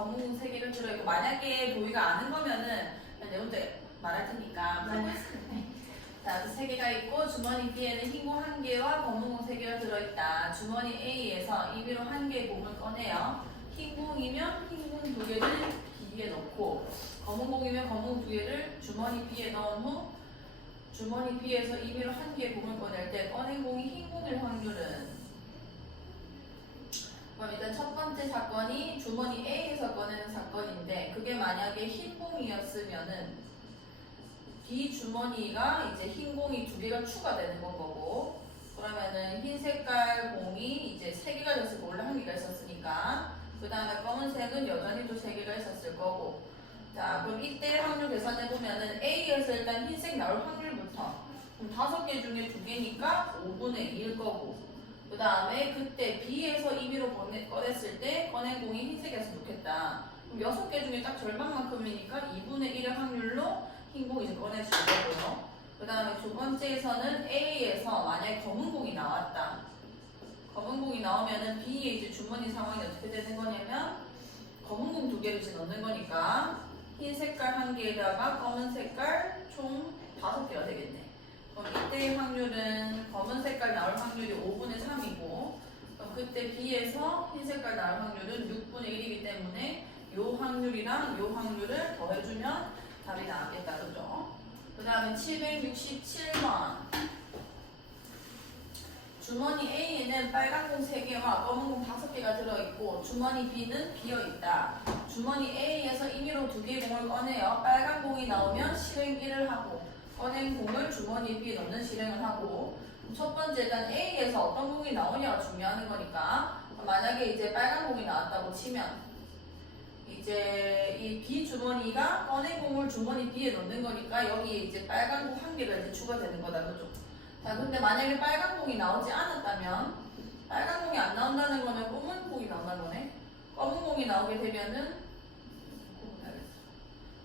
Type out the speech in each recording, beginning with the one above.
검은 공 3개가 들어있고, 만약에 보이가 아는 거면은 그냥 내 혼자 말할 테니까 풀고 있을게. 자, 3개가 있고 주머니 B에는 흰 공 1개와 검은 공 3개가 들어있다. 주머니 A에서 임의로 1개의 공을 꺼내요. 흰 공이면 흰 공 2개를 B에 넣고, 검은 공이면 검은 공 2개를 주머니 B에 넣은 후 주머니 B에서 임의로 1개의 공을 꺼낼 때 꺼낸 공이 흰 공일 확률은, 그럼 일단 첫 번째 사건이 주머니 A에서 꺼내는 사건인데, 그게 만약에 흰 공이었으면은 B 주머니가 이제 흰 공이 2개가 추가되는 건 거고, 그러면은 흰 색깔 공이 이제 3개가 됐을 거, 원래 1개가 있었으니까. 그 다음에 검은색은 여전히 또 3개가 있었을 거고. 자, 그럼 이때 확률 계산해보면은 A에서 일단 흰색 나올 확률부터, 그럼 5개 중에 2개니까 5분의 2일 거고, 그 다음에 그때 B에서 임의로 꺼냈을 때 꺼낸 공이 흰색이었으면 좋겠다. 그럼 6개 중에 딱 절반만큼이니까 2분의 1의 확률로 흰 공 이제 꺼내줄 거고요. 그 다음에 두 번째에서는 A에서 만약에 검은 공이 나왔다. 검은 공이 나오면은 B의 이제 주머니 상황이 어떻게 되는 거냐면, 검은 공 2개를 이제 넣는 거니까 흰 색깔 1개에다가 검은 색깔 총 5개가 되겠네. 그럼 이때의 확률은 검은 색깔 나올 확률이 5분의 3이고, 그럼 그때 B에서 흰 색깔 나올 확률은 6분의 1이기 때문에 요 확률이랑 요 확률을 더해주면 답이 나왔겠다, 그죠? 그 다음에 767번. 주머니 A에는 빨간 공 3개와 검은 공 5개가 들어있고, 주머니 B는 비어있다. 주머니 A에서 임의로 2개의 공을 꺼내요. 빨간 공이 나오면 실행 1을 하고, 꺼낸 공을 주머니 B에 넣는 실행을 하고, 첫 번째 일단 A에서 어떤 공이 나오냐가 중요한 거니까, 만약에 이제 빨간 공이 나왔다고 치면, 이제 이 B 주머니가 꺼낸 공을 주머니 B에 넣는 거니까 여기에 이제 빨간 공 1개가 이제 추가되는 거다, 그죠? 자, 근데 만약에 빨간 공이 나오지 않았다면, 빨간 공이 안 나온다는 거는 검은 공이 나온다는 거네. 검은 공이 나오게 되면은,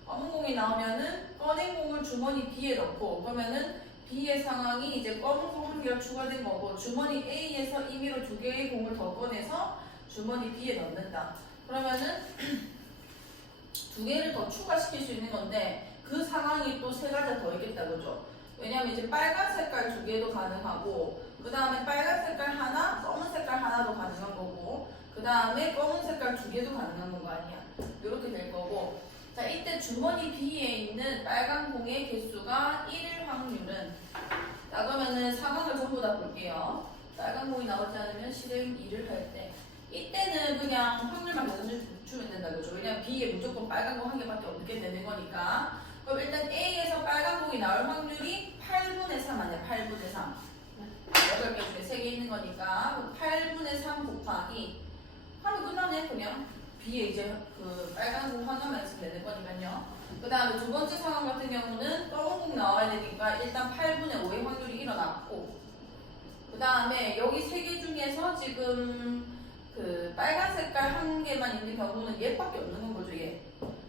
검은 공이 나오면은 꺼낸 공을 주머니 B에 넣고, 그러면은 B의 상황이 이제 검은 공 1개가 추가된 거고, 주머니 A에서 임의로 2개의 공을 더 꺼내서 주머니 B에 넣는다. 그러면은 2개를 더 추가시킬 수 있는 건데, 그 상황이 또 3가지 더 있겠다, 그죠? 왜냐면 이제 빨간 색깔 2개도 가능하고, 그 다음에 빨간 색깔 하나, 검은 색깔 하나도 가능한 거고, 그 다음에 검은 색깔 2개도 가능한 거 아니야. 이렇게 될 거고. 자, 이때 주머니 B에 있는 빨간 공의 개수가 1일 확률은, 자, 그러면은 상황을 전부 다 볼게요. 빨간 공이 나오지 않으면 실행 2를 할 때, 이때는 그냥 확률만 계산해주면 된다, 그죠? 왜냐면 B에 무조건 빨간 공 1개밖에 없게 되는 거니까. 그럼 일단 A에서 빨간 공이 나올 확률이 8분의 3 아니야, 8분의 3. 8개 중에 3개 있는 거니까 8분의 3 곱하기 하면 끝나네, 그냥. B에 이제 그 빨간 공 하나만 있으면 되는 거니까요. 그 다음에 두 번째 상황 같은 경우는 검은 공 나와야 되니까 일단 8분의 5의 확률이 일어났고, 그 다음에 여기 3개 중에서 지금 그 빨간 색깔 1개만 있는 경우는 얘밖에 없는 건 거죠, 얘.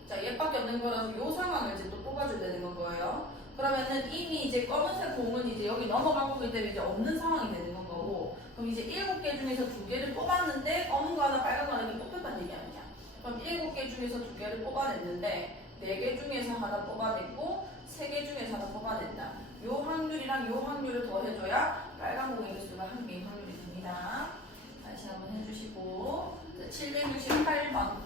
자, 얘밖에 없는 거라서 이 상황을 이제 또 뽑아줘야 되는 건 거예요. 그러면은 이미 이제 검은색 공은 이제 여기 넘어가고 있기 때문에 이제 없는 상황이 되는 건 거고, 그럼 이제 7개 중에서 2개를 뽑았는데 검은 거 하나 빨간 거 하나 이렇게 뽑혔다는 얘기 아니냐. 그럼 7개 중에서 2개를 뽑아냈는데 4개 중에서 하나 뽑아냈고 3개 중에서 하나 뽑아낸다. 요 확률이랑 요 확률을 더해줘야 빨간 공의 개수가 1개인 확률이 됩니다. 다시 한번 해주시고, 768번.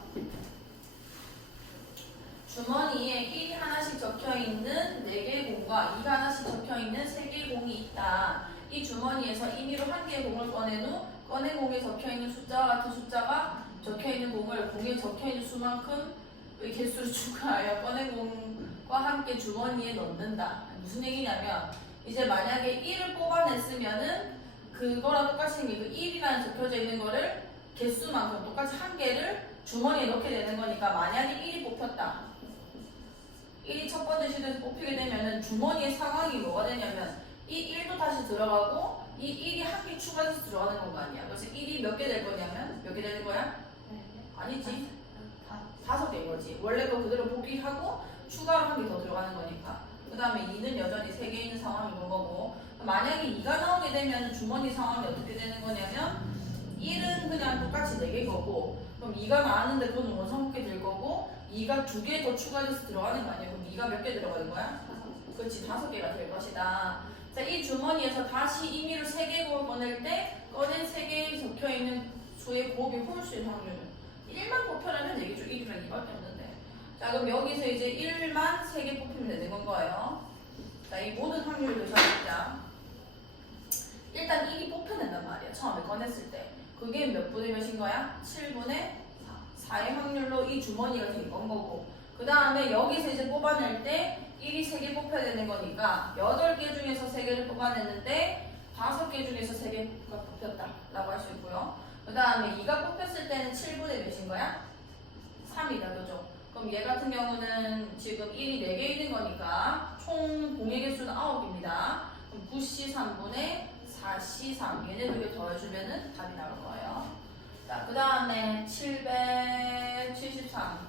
주머니에 1이 하나씩 적혀있는 4개의 공과 2가 하나씩 적혀있는 3개의 공이 있다. 이 주머니에서 임의로 1개의 공을 꺼낸 후 꺼낸 공에 적혀있는 숫자와 같은 숫자가 적혀있는 공을 공에 적혀있는 수만큼의 개수를 추가하여 꺼낸 공과 함께 주머니에 넣는다. 무슨 얘기냐면, 이제 만약에 1을 뽑아냈으면은 그거랑 똑같이 생긴 그 1이라는 적혀져 있는 거를 개수만큼 똑같이 1개를 주머니에 넣게 되는 거니까, 만약에 1이 뽑혔다. 1이 첫 번째 시도에서 뽑히게 되면은 주머니의 상황이 뭐가 되냐면, 이 1도 다시 들어가고 이 1이 1개 추가해서 들어가는 거 아니야. 그래서 1이 몇 개 될 거냐면 몇 개 되는 거야? 아니지. 5개인 거지. 원래 거 그대로 복귀하고 추가로 1개 더 들어가는 거니까. 그 다음에 2는 여전히 3개 있는 상황인 거고, 만약에 2가 나오게 되면 주머니 상황이 어떻게 되는 거냐면, 1은 그냥 똑같이 4개 거고, 그럼 2가 나왔는데 그건 원상복귀 될 거고 2가 2개 더 추가돼서 들어가는 거 아니에요? 그럼 2가 몇 개 들어가는 거야? 그렇지, 5개가 될 것이다. 자, 이 주머니에서 다시 임의로 3개 꺼낼 때 꺼낸 3개에 적혀있는 수의 곱이 홀수의 확률은 1만 곱혀라면 되겠죠. 1이랑 2밖에 없는데. 자, 그럼 여기서 이제 1만 3개 뽑히면 되는 건 거예요. 자, 이 모든 확률을 계산해보자. 일단 1이 뽑혀낸단 말이야. 처음에 꺼냈을 때. 그게 몇 분의 몇인 거야? 7분의 4의 확률로 이 주머니가 된 건 거고. 그 다음에 여기서 이제 뽑아낼 때 1이 3개 뽑혀야 되는 거니까 8개 중에서 3개를 뽑아냈는데 5개 중에서 3개가 뽑혔다 라고 할 수 있고요. 그 다음에 2가 뽑혔을 때는 7분의 몇인 거야? 3이다, 그죠? 그럼 얘 같은 경우는 지금 1이 4개 있는 거니까 총 공의 개수는 9입니다. 그럼 9C 3분의 4C 3 얘네 2개 더해주면은 답이 나올 거예요. 자, 그 다음에 773.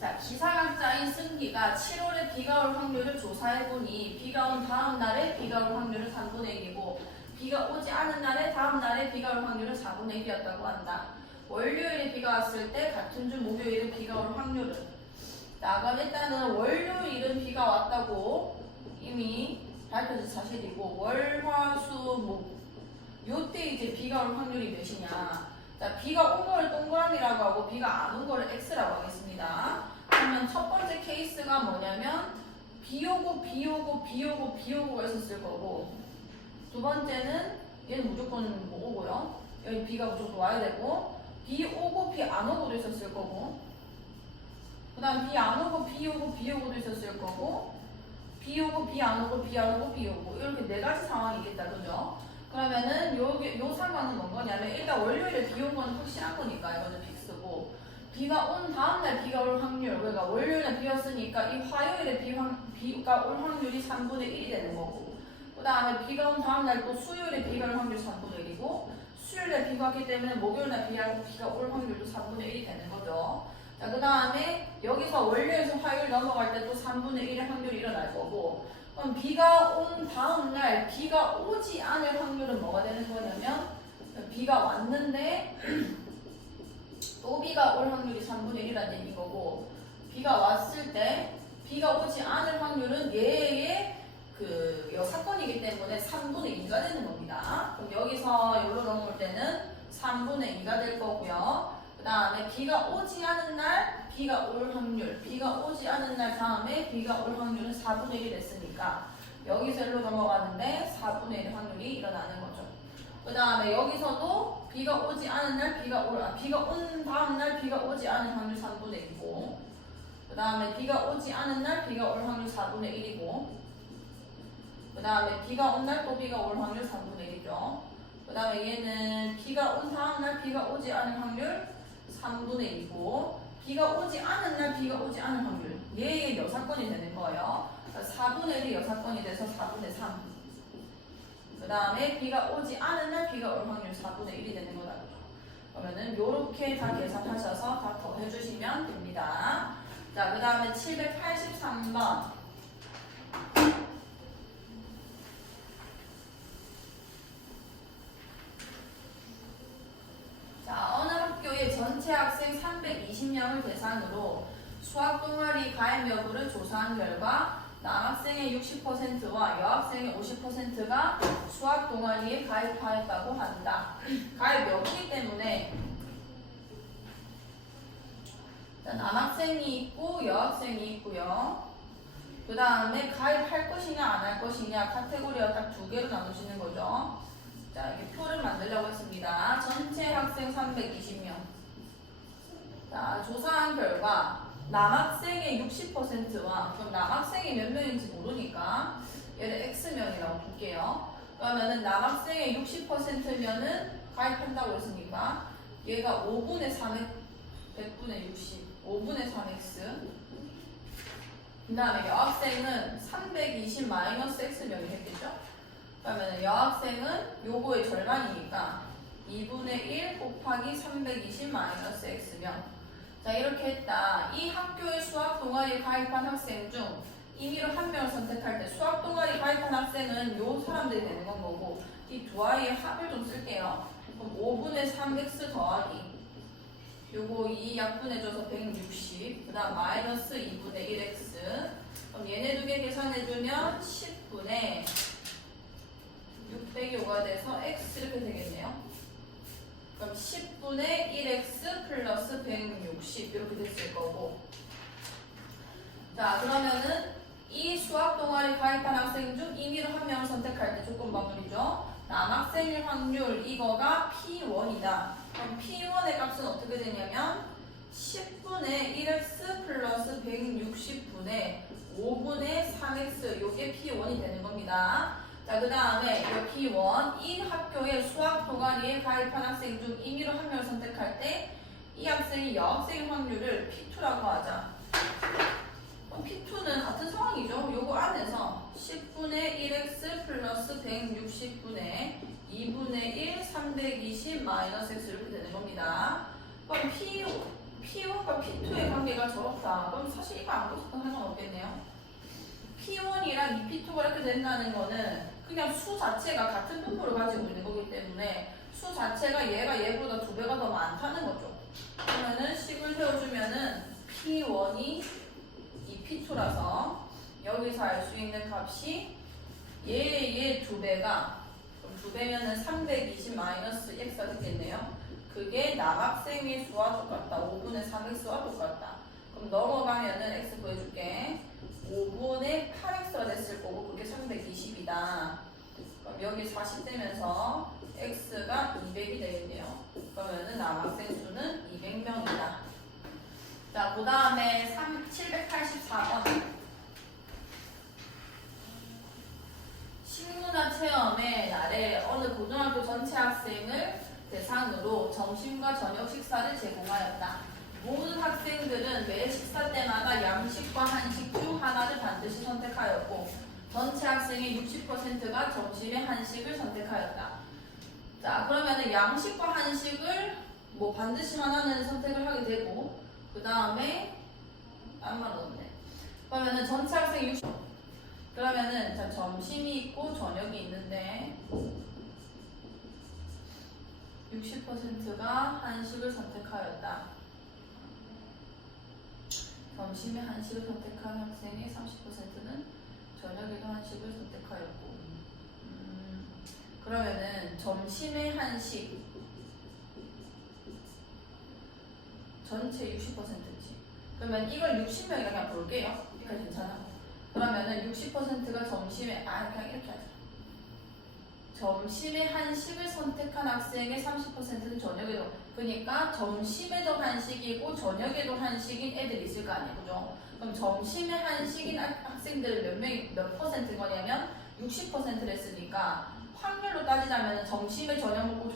자, 기상학자인 승기가 7월에 비가 올 확률을 조사해보니 비가 온 다음 날에 비가 올 확률은 3분의 1이고 비가 오지 않은 날에 다음 날에 비가 올 확률은 4분의 1이었다고 한다. 월요일에 비가 왔을 때 같은 주 목요일에 비가 올 확률은? 자, 그럼 일단은 월요일은 비가 왔다고 이미 밝혀진 사실이고 월, 화, 수, 목 요때 이제 비가 올 확률이 몇이냐. 자, 비가 온 거를 동그라미라고 하고 비가 안 온 거를 X라고 하겠습니다. 그러면 첫 번째 케이스가 뭐냐면 비 오고 비 오고 비 오고 비 오고가 있었을 거고 두 번째는 얘는 무조건 뭐 오고요. 여기 비가 무조건 와야 되고 비 오고 비 안 오고도 있었을 거고 그 다음 비 안 오고 비 오고 비 오고도 있었을 거고 비 오고 비 안 오고 비 안 오고 비 오고 이렇게 4가지 상황이겠다, 그죠? 그러면은 요 상황은 뭔 거냐면 일단 월요일에 비 온 건 확실한 거니까 이거는 픽스고 비가 온 다음날 비가 올 확률 그러니까 월요일에 비 왔으니까 이 화요일에 비가 올 확률이 3분의 1이 되는 거고 그 다음에 비가 온 다음날 또 수요일에 비가 올 확률이 3분의 1이고 수요일에 비가 왔기 때문에 목요일날 비가 올 확률도 3분의 1이 되는 거죠. 자, 그 다음에 여기서 월요일에서 화요일 넘어갈 때 또 3분의 1의 확률이 일어날 거고 그럼 비가 온 다음날 비가 오지 않을 확률은 뭐가 되는 거냐면 비가 왔는데 또 비가 올 확률이 3분의 1이라는 얘기인 거고 비가 왔을 때 비가 오지 않을 확률은 얘의 그 사건이기 때문에 3분의 2가 되는 겁니다. 그럼 여기서 여기로 넘어올 때는 3분의 2가 될 거고요. 그 다음에 비가 오지 않은 날 비가 올 확률 비가 오지 않은 날 다음에 비가 올 확률은 4분의 1이 됐으니까 여기서 일로 넘어가는데 4분의 1의 확률이 일어나는 거죠. 그 다음에 여기서도 비가 오지 않은 날 비가 온 다음 날 비가 오지 않은 확률 3분의 1이고 그 다음에 비가 오지 않은 날 비가 올 확률 4분의 1이고 그 다음에 비가 온 날 또 비가 올 확률 3분의 1이죠. 그 다음에 얘는 비가 온 다음 날 비가 오지 않은 확률 3분의 1이고 비가 오지 않은 날 비가 오지 않은 확률 얘의 여사건이 되는 거예요. 4분의 1이 여사건이 돼서 4분의 3. 그 다음에 비가 오지 않은 날 비가 올 확률 4분의 1이 되는 거다. 그러면은 요렇게 다 계산하셔서 다 더해주시면 됩니다. 자, 그 다음에 783번. 자, 어느 학교의 전체 학생 320명을 대상으로 수학 동아리 가입 여부를 조사한 결과 남학생의 60%와 여학생의 50%가 수학 동아리에 가입하였다고 한다. 가입 여부이기 때문에 남학생이 있고 여학생이 있고요. 그 다음에 가입할 것이냐 안 할 것이냐 카테고리가 딱 2개로 나누시는 거죠. 자, 이렇게 표를 만들려고 했습니다. 전체 학생 320명. 자, 조사한 결과 남학생의 60%와 그럼 남학생이 몇 명인지 모르니까 얘를 X명이라고 볼게요. 그러면은 남학생의 60%면은 가입한다고 했으니까 얘가 5분의 3의 100분의 60 5분의 3x 그 다음에 여학생은 320 마이너스 X명이 했겠죠? 그러면 여학생은 요거의 절반이니까 2분의 1 곱하기 320 마이너스 X명. 자, 이렇게 했다. 이 학교의 수학 동아리에 가입한 학생 중 임의로 한 명을 선택할 때 수학 동아리 가입한 학생은 요 사람들이 되는 건 거고 이 두 아이의 합을 좀 쓸게요. 그럼 5분의 3x 더하기 요거 2 약분해줘서 160, 그 다음 마이너스 2분의 1x. 그럼 얘네 두 개 계산해주면 10분의 605가 돼서 x 이렇게 되겠네요. 그럼 10분의 1x 플러스 160 이렇게 됐을 거고. 자, 그러면은 이 수학 동아리 가입한 학생 중 임의로 한 명을 선택할 때 조건반문이죠. 남학생일 확률 이거가 P1이다. 그럼 P1의 값은 어떻게 되냐면 10분의 1x 플러스 160분의 5분의 3x 요게 P1이 되는 겁니다. 자, 그 다음에 이 P1 이 학교의 수학 동아리에 가입한 학생 중 임의로 한 명을 선택할 때 이 학생이 여학생일 확률을 P2라고 하자. P2는 같은 상황이죠. 요거 안에서 10분의 1x 플러스 160분의 2분의 1, 320 마이너스 x 이렇게 되는 겁니다. 그럼 P1과 P2의 관계가 저렇다. 그럼 사실 이거 안 보셔도 상관없겠네요. P1이랑 이 P2가 이렇게 된다는 거는 그냥 수 자체가 같은 분모를 가지고 있는 거기 때문에 수 자체가 얘보다 2배가 더 많다는 거죠. 그러면은 식을 세워주면은 P1이 이 P2라서 여기서 알 수 있는 값이 얘의 2배가, 그럼 2배면은 320 마이너스 x가 되겠네요. 그게 남학생의 수와 똑같다. 5분의 3x와 똑같다. 그럼 넘어가면은 x 보여줄게. 5분의 8x가 됐을 거고 그게 320이다. 그럼 여기 40 되면서 x가 200이 되겠네요. 그러면은 남학생 수는 200명이다. 자, 그 다음에 784번. 식문화 체험의 날에 어느 고등학교 전체 학생을 대상으로 점심과 저녁 식사를 제공하였다. 모든 학생들은 매 식사 때마다 양식과 한식 중 하나를 반드시 선택하였고 전체 학생의 60%가 점심에 한식을 선택하였다. 자, 그러면은 양식과 한식을 뭐 반드시 하나는 선택을 하게 되고 그 다음에 딴말 없네. 그러면은 전체 학생 60. 그러면은 자, 점심이 있고 저녁이 있는데 60%가 한식을 선택하였다. 점심에 한식을 선택한 학생의 30%는 저녁에도 한식을 선택하였고. 그러면은 점심에 한식 전체 60%지. 그러면 이걸 60명이라 그냥 볼게요. 그러니까 괜찮아. 그러면은 60%가 점심에 그냥 이렇게 하자. 점심에 한식을 선택한 학생의 30%는 저녁에도. 그러니까 점심에도 한식이고 저녁에도 한식인 애들이 있을 거 아니에요, 그죠? 그럼 점심에 한식인 학생들은 몇 퍼센트인 거냐면 60%를 했으니까 확률로 따지자면 점심에 저녁 먹고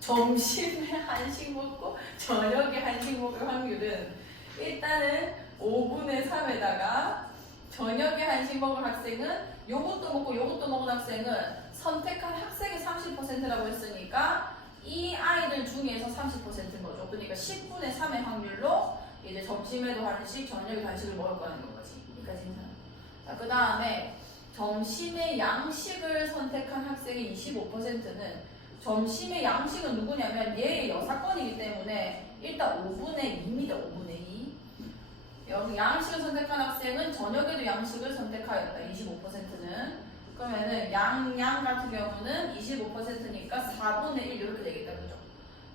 점심에 한식 먹고 저녁에 한식 먹을 확률은 일단은 5분의 3에다가 저녁에 한식 먹을 학생은 요것도 먹고 요것도 먹은 학생은 선택한 학생의 30%라고 했으니까 이 아이들 중에서 30%인 거죠. 그러니까 10분의 3의 확률로 이제 점심에도 한식, 저녁에도 한식을 먹을 거라는 거지. 여기까지 괜찮아. 자, 그 다음에 점심에 양식을 선택한 학생의 25%는 점심에 양식은 누구냐면 얘의 여사건이기 때문에 일단 5분의 2입니다. 5분의 2. 여기 양식을 선택한 학생은 저녁에도 양식을 선택하였다. 25%는. 그러면은 양 같은 경우는 25%니까 4분의 1 이렇게 되겠다. 그죠?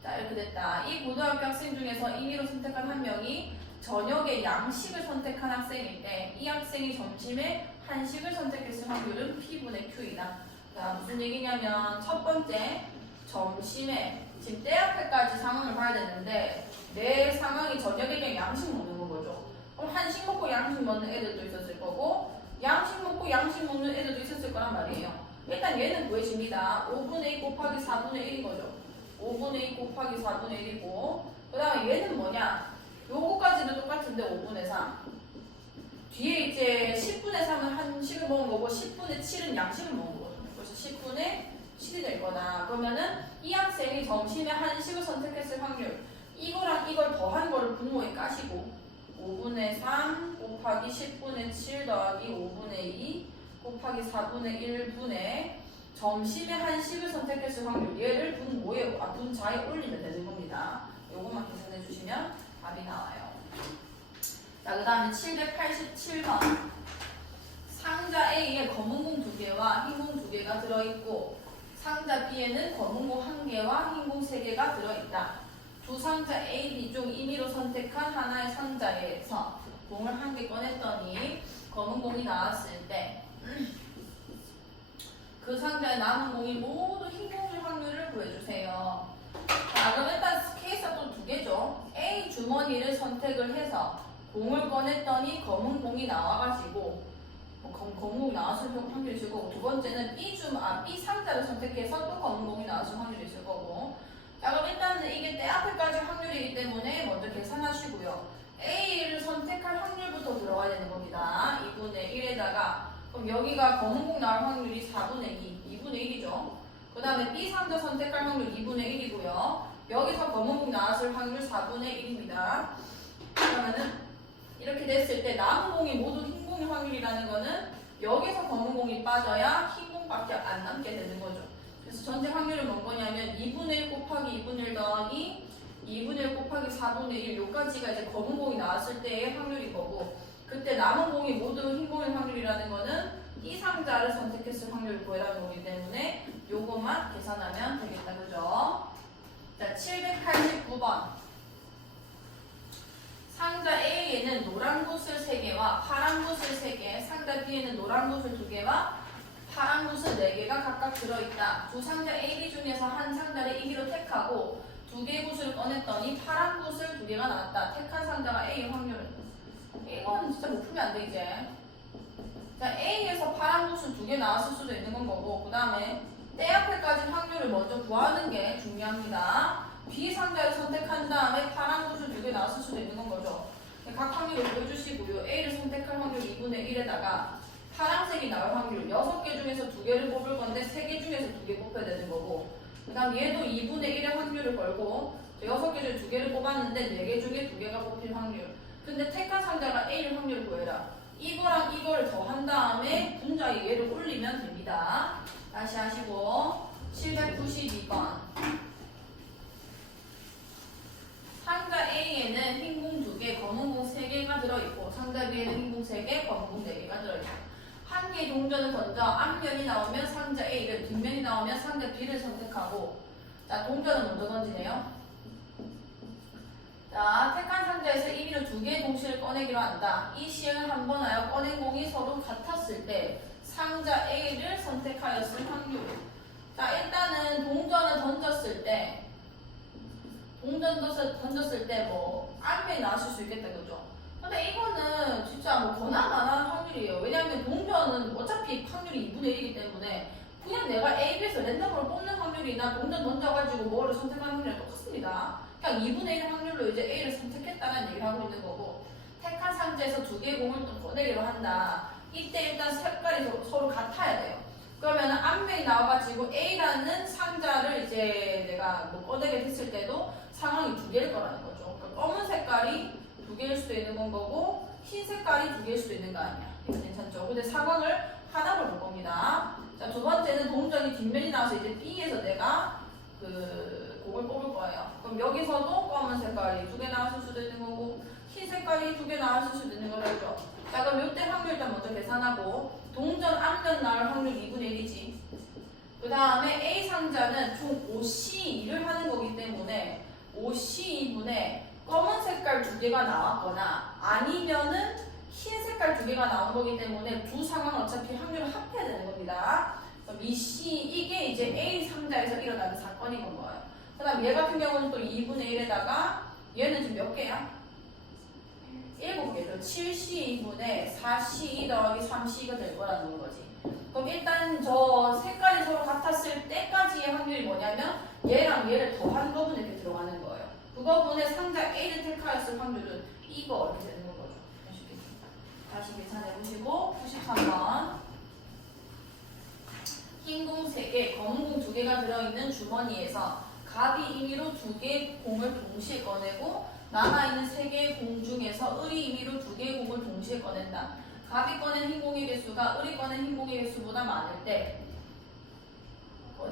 자, 이렇게 됐다. 이 고등학교 학생 중에서 임의로 선택한 한 명이 저녁에 양식을 선택한 학생일 때 이 학생이 점심에 한식을 선택했을 확률은 P분의 Q이다. 자, 무슨 얘기냐면 첫 번째 점심에 지금 때 앞에까지 상황을 봐야 되는데 내 상황이 저녁에 그냥 양식 먹는 거죠. 그럼 한식 먹고 양식 먹는 애들도 있었을 거고 양식 먹고 양식 먹는 애들도 있었을 거란 말이에요. 일단 얘는 구해집니다. 5분의 2 곱하기 4분의 1인 거죠. 5분의 2 곱하기 4분의 1이고 그 다음에 얘는 뭐냐? 요거까지는 똑같은데 5분의 3. 뒤에 이제 10분의 3은 한식을 먹은 거고 10분의 7은 양식을 먹은 거거든요. 그래서 10분의 7이 될 거다. 그러면은 이 학생이 점심에 한식을 선택했을 확률 이거랑 이걸 더한 거를 분모에 까시고 5분의 3 곱하기 10분의 7 더하기 5분의 2 곱하기 4분의 1분의 점심에 한 10을 선택했을 확률. 얘를 분자에 올리면 되는 겁니다. 요것만 계산해 주시면 답이 나와요. 자, 그 다음에 787번. 상자 A에 검은 공 2개와 흰 공 2개가 들어있고 상자 B에는 검은 공 1개와 흰 공 3개가 들어있다. 두 상자 A, B 중 임의로 선택한 하나의 상자에서 공을 1개 꺼냈더니 검은 공이 나왔을 때 그 상자에 남은 공이 모두 흰 공일 확률을 구해주세요. 자, 그럼 일단 케이스가 또 2개죠. A 주머니를 선택을 해서 공을 꺼냈더니 검은 공이 나와가지고 검은 공이 나왔을 확률이 있을 거고, 두 번째는 B 상자를 선택해서 또 검은 공이 나왔을 확률이 있을 거고. 자, 그럼 일단은 이게 때 앞에까지 확률이기 때문에 먼저 계산하시고요. A를 선택할 확률부터 들어가야 되는 겁니다. 2분의 1에다가 그럼 여기가 검은 공 나올 확률이 4분의 2, 2분의 1이죠. 그 다음에 B 상자 선택할 확률 2분의 1이고요. 여기서 검은 공 나왔을 확률 4분의 1입니다. 그러면은 이렇게 됐을 때 남은 공이 모두 흰 공일 확률이라는 거는 여기서 검은 공이 빠져야 흰 공밖에 안 남게 되는 거죠. 그래서 전체 확률은 뭔 거냐면 2분의 1 곱하기 2분의 1 더하기 2분의 1 곱하기 4분의 1 요까지가 이제 검은 공이 나왔을 때의 확률인 거고, 그때 남은 공이 모두 흰 공일 확률이라는 거는 이 상자를 선택했을 확률을 구해라는 거기 때문에 요것만 계산하면 되겠다. 그죠? 자, 789번. 상자 A에는 노란 구슬 3개와 파란 구슬 3개, 상자 B에는 노란 구슬 2개와 파란 구슬 4개가 각각 들어있다. 두 상자 A, B 중에서 한 상자를 임의로 택하고 2개의 구슬을 꺼냈더니 파란 구슬 2개가 나왔다. 택한 상자가 A의 확률은? 이건 진짜 못 풀면 안 돼, 이제. 자, A에서 파란 구슬 2개 나왔을 수도 있는 건 거고, 그 다음에 때 앞에까지 확률을 먼저 구하는 게 중요합니다. B 상자를 선택한 다음에 파란 구슬 2개 나왔을 수도 있는 건 거죠. 각 확률을 보여주시고요. A를 선택할 확률 2분의 1에다가 파란색이 나올 확률 6개 중에서 2개를 뽑을 건데 3개 중에서 2개 뽑혀야 되는 거고, 그 다음 얘도 2분의 1의 확률을 걸고 6개 중에 2개를 뽑았는데 4개 중에 2개가 뽑힐 확률. 근데 택한 상자가 A일 확률을 구해라. 이거랑 이거를 더한 다음에 분자에 얘를 올리면 됩니다. 다시 하시고 792번. 상자 A에는 흰 공 2개, 검은 공 3개가 들어있고 상자 B에는 흰 공 3개, 검은 공 4개가 들어있고 한 개의 동전을 던져 앞면이 나오면 상자 A를, 뒷면이 나오면 상자 B를 선택하고, 자, 동전을 먼저 던지네요. 자, 택한 상자에서 임의로 2개의 동시를 꺼내기로 한다. 이 시행을 한 번 하여 꺼낸 공이 서로 같았을 때 상자 A를 선택하였을 확률. 자, 일단은 동전을 던졌을 때 뭐 앞면이 나왔을 수 있겠다, 그죠? 근데 이거는 진짜 뭐 권한만한 확률이에요. 왜냐하면 동전은 어차피 확률이 2분의 1이기 때문에 그냥 내가 A, B에서 랜덤으로 뽑는 확률이나 동전 던져가지고 뭐를 선택하는 확률이랑 똑같습니다. 그냥 2분의 1 확률로 이제 A를 선택했다는 얘기를 하고 있는 거고, 택한 상자에서 2개의 공을 또 꺼내기로 한다. 이때 일단 색깔이 서로 같아야 돼요. 그러면 앞면이 나와가지고 A라는 상자를 이제 내가 뭐 꺼내게 됐을 때도 상황이 2개일 거라는 거죠. 그러니까 검은 색깔이 2개일 수도 있는 건 거고 흰 색깔이 2개일 수도 있는 거 아니야. 이거 괜찮죠? 근데 상황을 하나로 볼 겁니다. 자, 두 번째는 동전이 뒷면이 나와서 이제 B에서 내가 그 공을 뽑을 거예요. 그럼 여기서도 검은 색깔이 2개 나왔을 수도 있는 거고 흰 색깔이 2개 나왔을 수도 있는 거죠. 자, 그럼 이때 확률 일단 먼저 계산하고, 동전 앞면 나올 확률 2분의 1이지. 그 다음에 A 상자는 총 5C2를 하는 거기 때문에 5C2분에 검은 색깔 2개가 나왔거나 아니면은 흰 색깔 2개가 나온 거기 때문에 두 상황 어차피 확률을 합해야 되는 겁니다. 그럼 이게 이제 A 상자에서 일어나는 사건인 건 거예요. 그 다음 얘 같은 경우는 또 2분의 1에다가 얘는 지금 몇 개야? 7개죠. 7C2분의 4C2 더하기 3C가 될 거라는 거지. 그럼 일단 저 색깔이 서로 같았을 때까지의 확률이 뭐냐면 얘랑 얘를 더한 거분에 이렇게 들어가는 거예요. 그거분에 상자 A를 택하였을 확률은 이거 이렇게 되는 거죠. 다시 계산해 보시고 93번. 흰 공 3개, 검은 공 2개가 들어있는 주머니에서 갑이 임의로 2개의 공을 동시에 꺼내고 남아있는 3개의 공 중에서 을이 임의로 2개의 공을 동시에 꺼낸다. 갑이 꺼낸 흰 공의 개수가 을이 꺼낸 흰 공의 개수보다 많을 때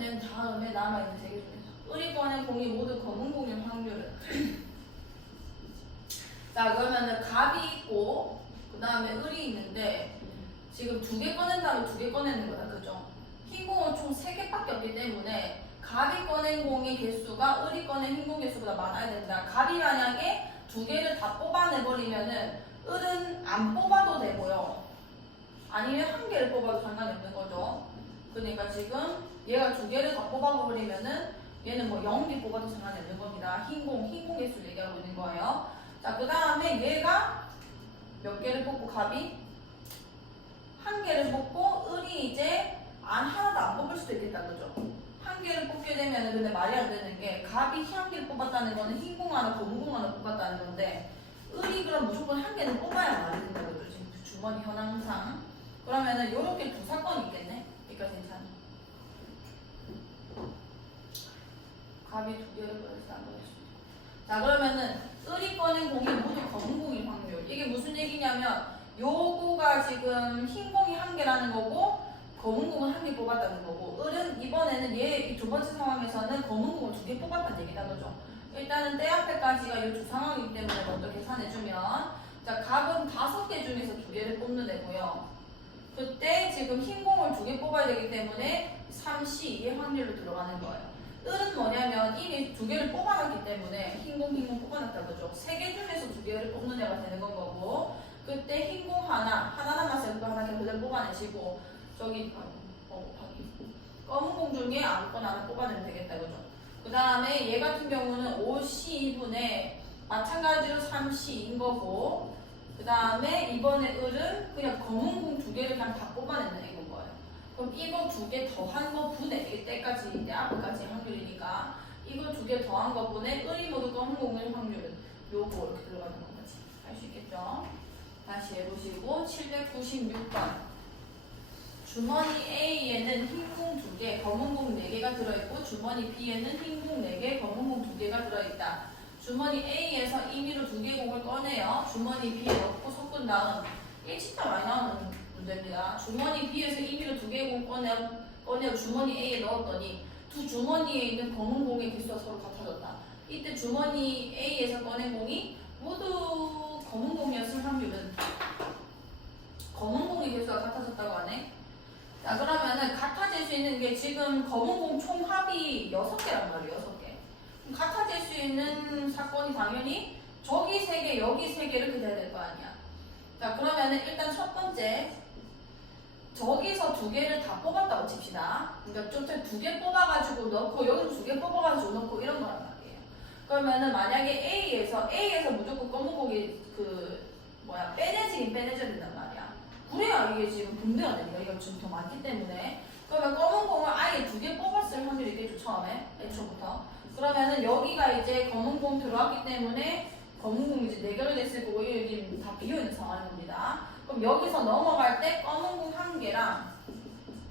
꺼낸 다음에 남아있는 3개 중에서 을이 꺼낸 공이 모두 검은 공일 확률은 자 그러면은 갑이 있고 그 다음에 을이 있는데 지금 2개 꺼낸 다음에 2개 꺼내는 거다 그죠? 흰 공은 총 3개밖에 없기 때문에 갑이 꺼낸 공의 개수가 을이 꺼낸 흰 공 개수보다 많아야 된다. 갑이 만약에 2개를 다 뽑아내버리면은 을은 안 뽑아도 되고요. 아니면 1개를 뽑아도 상관이 없는 거죠. 그러니까 지금 얘가 2개를 다 뽑아버리면은 얘는 뭐 0개 뽑아도 상관이 없는 겁니다. 흰 공 개수를 얘기하고 있는 거예요. 자, 그 다음에 얘가 몇 개를 뽑고 갑이 1개를 뽑고 을이 이제 하나도 안 뽑을 수도 있겠다. 그죠? 1개를 뽑게 되면 근데 말이 안 되는 게 갑이 1개를 뽑았다는 거는 흰 공 하나, 검은 공 하나 뽑았다는 건데 을이 그럼 무조건 1개는 뽑아야 말이 된다. 그죠? 지금 주머니 현황상. 그러면은 요렇게 2사건이 있겠네? 여기까지 괜찮아. 갑이 2개를 뽑았어, 안 뽑았어. 자, 그러면은 을이 꺼낸 공이 모두 검은 공일 확률. 이게 무슨 얘기냐면 요거가 지금 흰 공이 1개라는 거고 검은 공은 1개 뽑았다는 거고 을은 이번에는 얘 두 번째 상황에서는 검은 공을 2개 뽑았다는 얘기다 그죠? 일단은 때 앞에까지가 이 두 상황이기 때문에 먼저 계산해주면 자 갑은 5개 중에서 2개를 뽑는 애고요. 그때 지금 흰 공을 2개 뽑아야 되기 때문에 3C2의 확률로 들어가는 거예요. 을은 뭐냐면 이미 2개를 뽑아놨기 때문에 흰 공 뽑아놨다 그죠? 3개 중에서 2개를 뽑는 애가 되는 건 거고 그때 흰 공 하나 남았어요. 그거 하나 그대로 뽑아내시고 저기 검은 공 중에 아무거나 하나 뽑아내면 되겠다 그죠? 그 다음에 얘 같은 경우는 5C2분의 마찬가지로 3C인 거고 그 다음에 이번에 을은 그냥 검은 공 2개를 그냥 다 뽑아내는 애인 거예요. 그럼 이거 2개 더한 거 분의 이때까지 이제 앞에까지 확률이니까 이거 2개 더한 거 분의 을이 모두 검은 공일 확률은 요거 이렇게 들어가는 거지. 알 수 있겠죠? 다시 해보시고 796번 주머니 A에는 흰 공 2개, 검은 공 4개가 들어있고 주머니 B에는 흰 공 4개, 검은 공 2개가 들어있다. 주머니 A에서 임의로 2개 공을 꺼내요. 주머니 B에 넣고 섞은 다음 이게 진짜 많이 나오는 문제입니다. 주머니 B에서 임의로 2개 공 꺼내고 주머니 A에 넣었더니 두 주머니에 있는 검은 공의 개수가 서로 같아졌다. 이때 주머니 A에서 꺼낸 공이 모두 검은 공이었을 확률은 검은 공의 개수가 같아졌다고 하네. 자 그러면은 같아질 수 있는 게 지금 검은 공 총 합이 6개란 말이에요. 6개. 같아질 수 있는 사건이 당연히 저기 3개 여기 3개 이렇게 돼야 될 거 아니야. 자 그러면은 일단 첫 번째 저기서 2개를 다 뽑았다고 칩시다. 그러니까 좀 2개 뽑아가지고 넣고 여기서 2개 뽑아가지고 넣고 이런 거란 말이에요. 그러면은 만약에 A에서 무조건 검은 공이 빼내지긴 빼내줘야 된단 말이야. 그래야 이게 지금 분배가 되니까 이거 지금 더 많기 때문에 그러면 검은 공을 아예 2개 뽑았을 확률이 있겠죠 처음에 애초부터. 그러면은 여기가 이제 검은 공 들어왔기 때문에 검은 공이 이제 4개가 됐을 거고 여기 다 비어있는 상황입니다. 그럼 여기서 넘어갈 때 검은 공 1개랑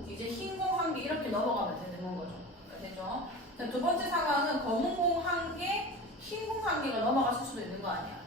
이제 흰 공 1개 이렇게 넘어가면 되는 건 거죠. 그러니까 되죠? 자, 두 번째 상황은 검은 공 1개, 흰 공 1개가 넘어갔을 수도 있는 거 아니야.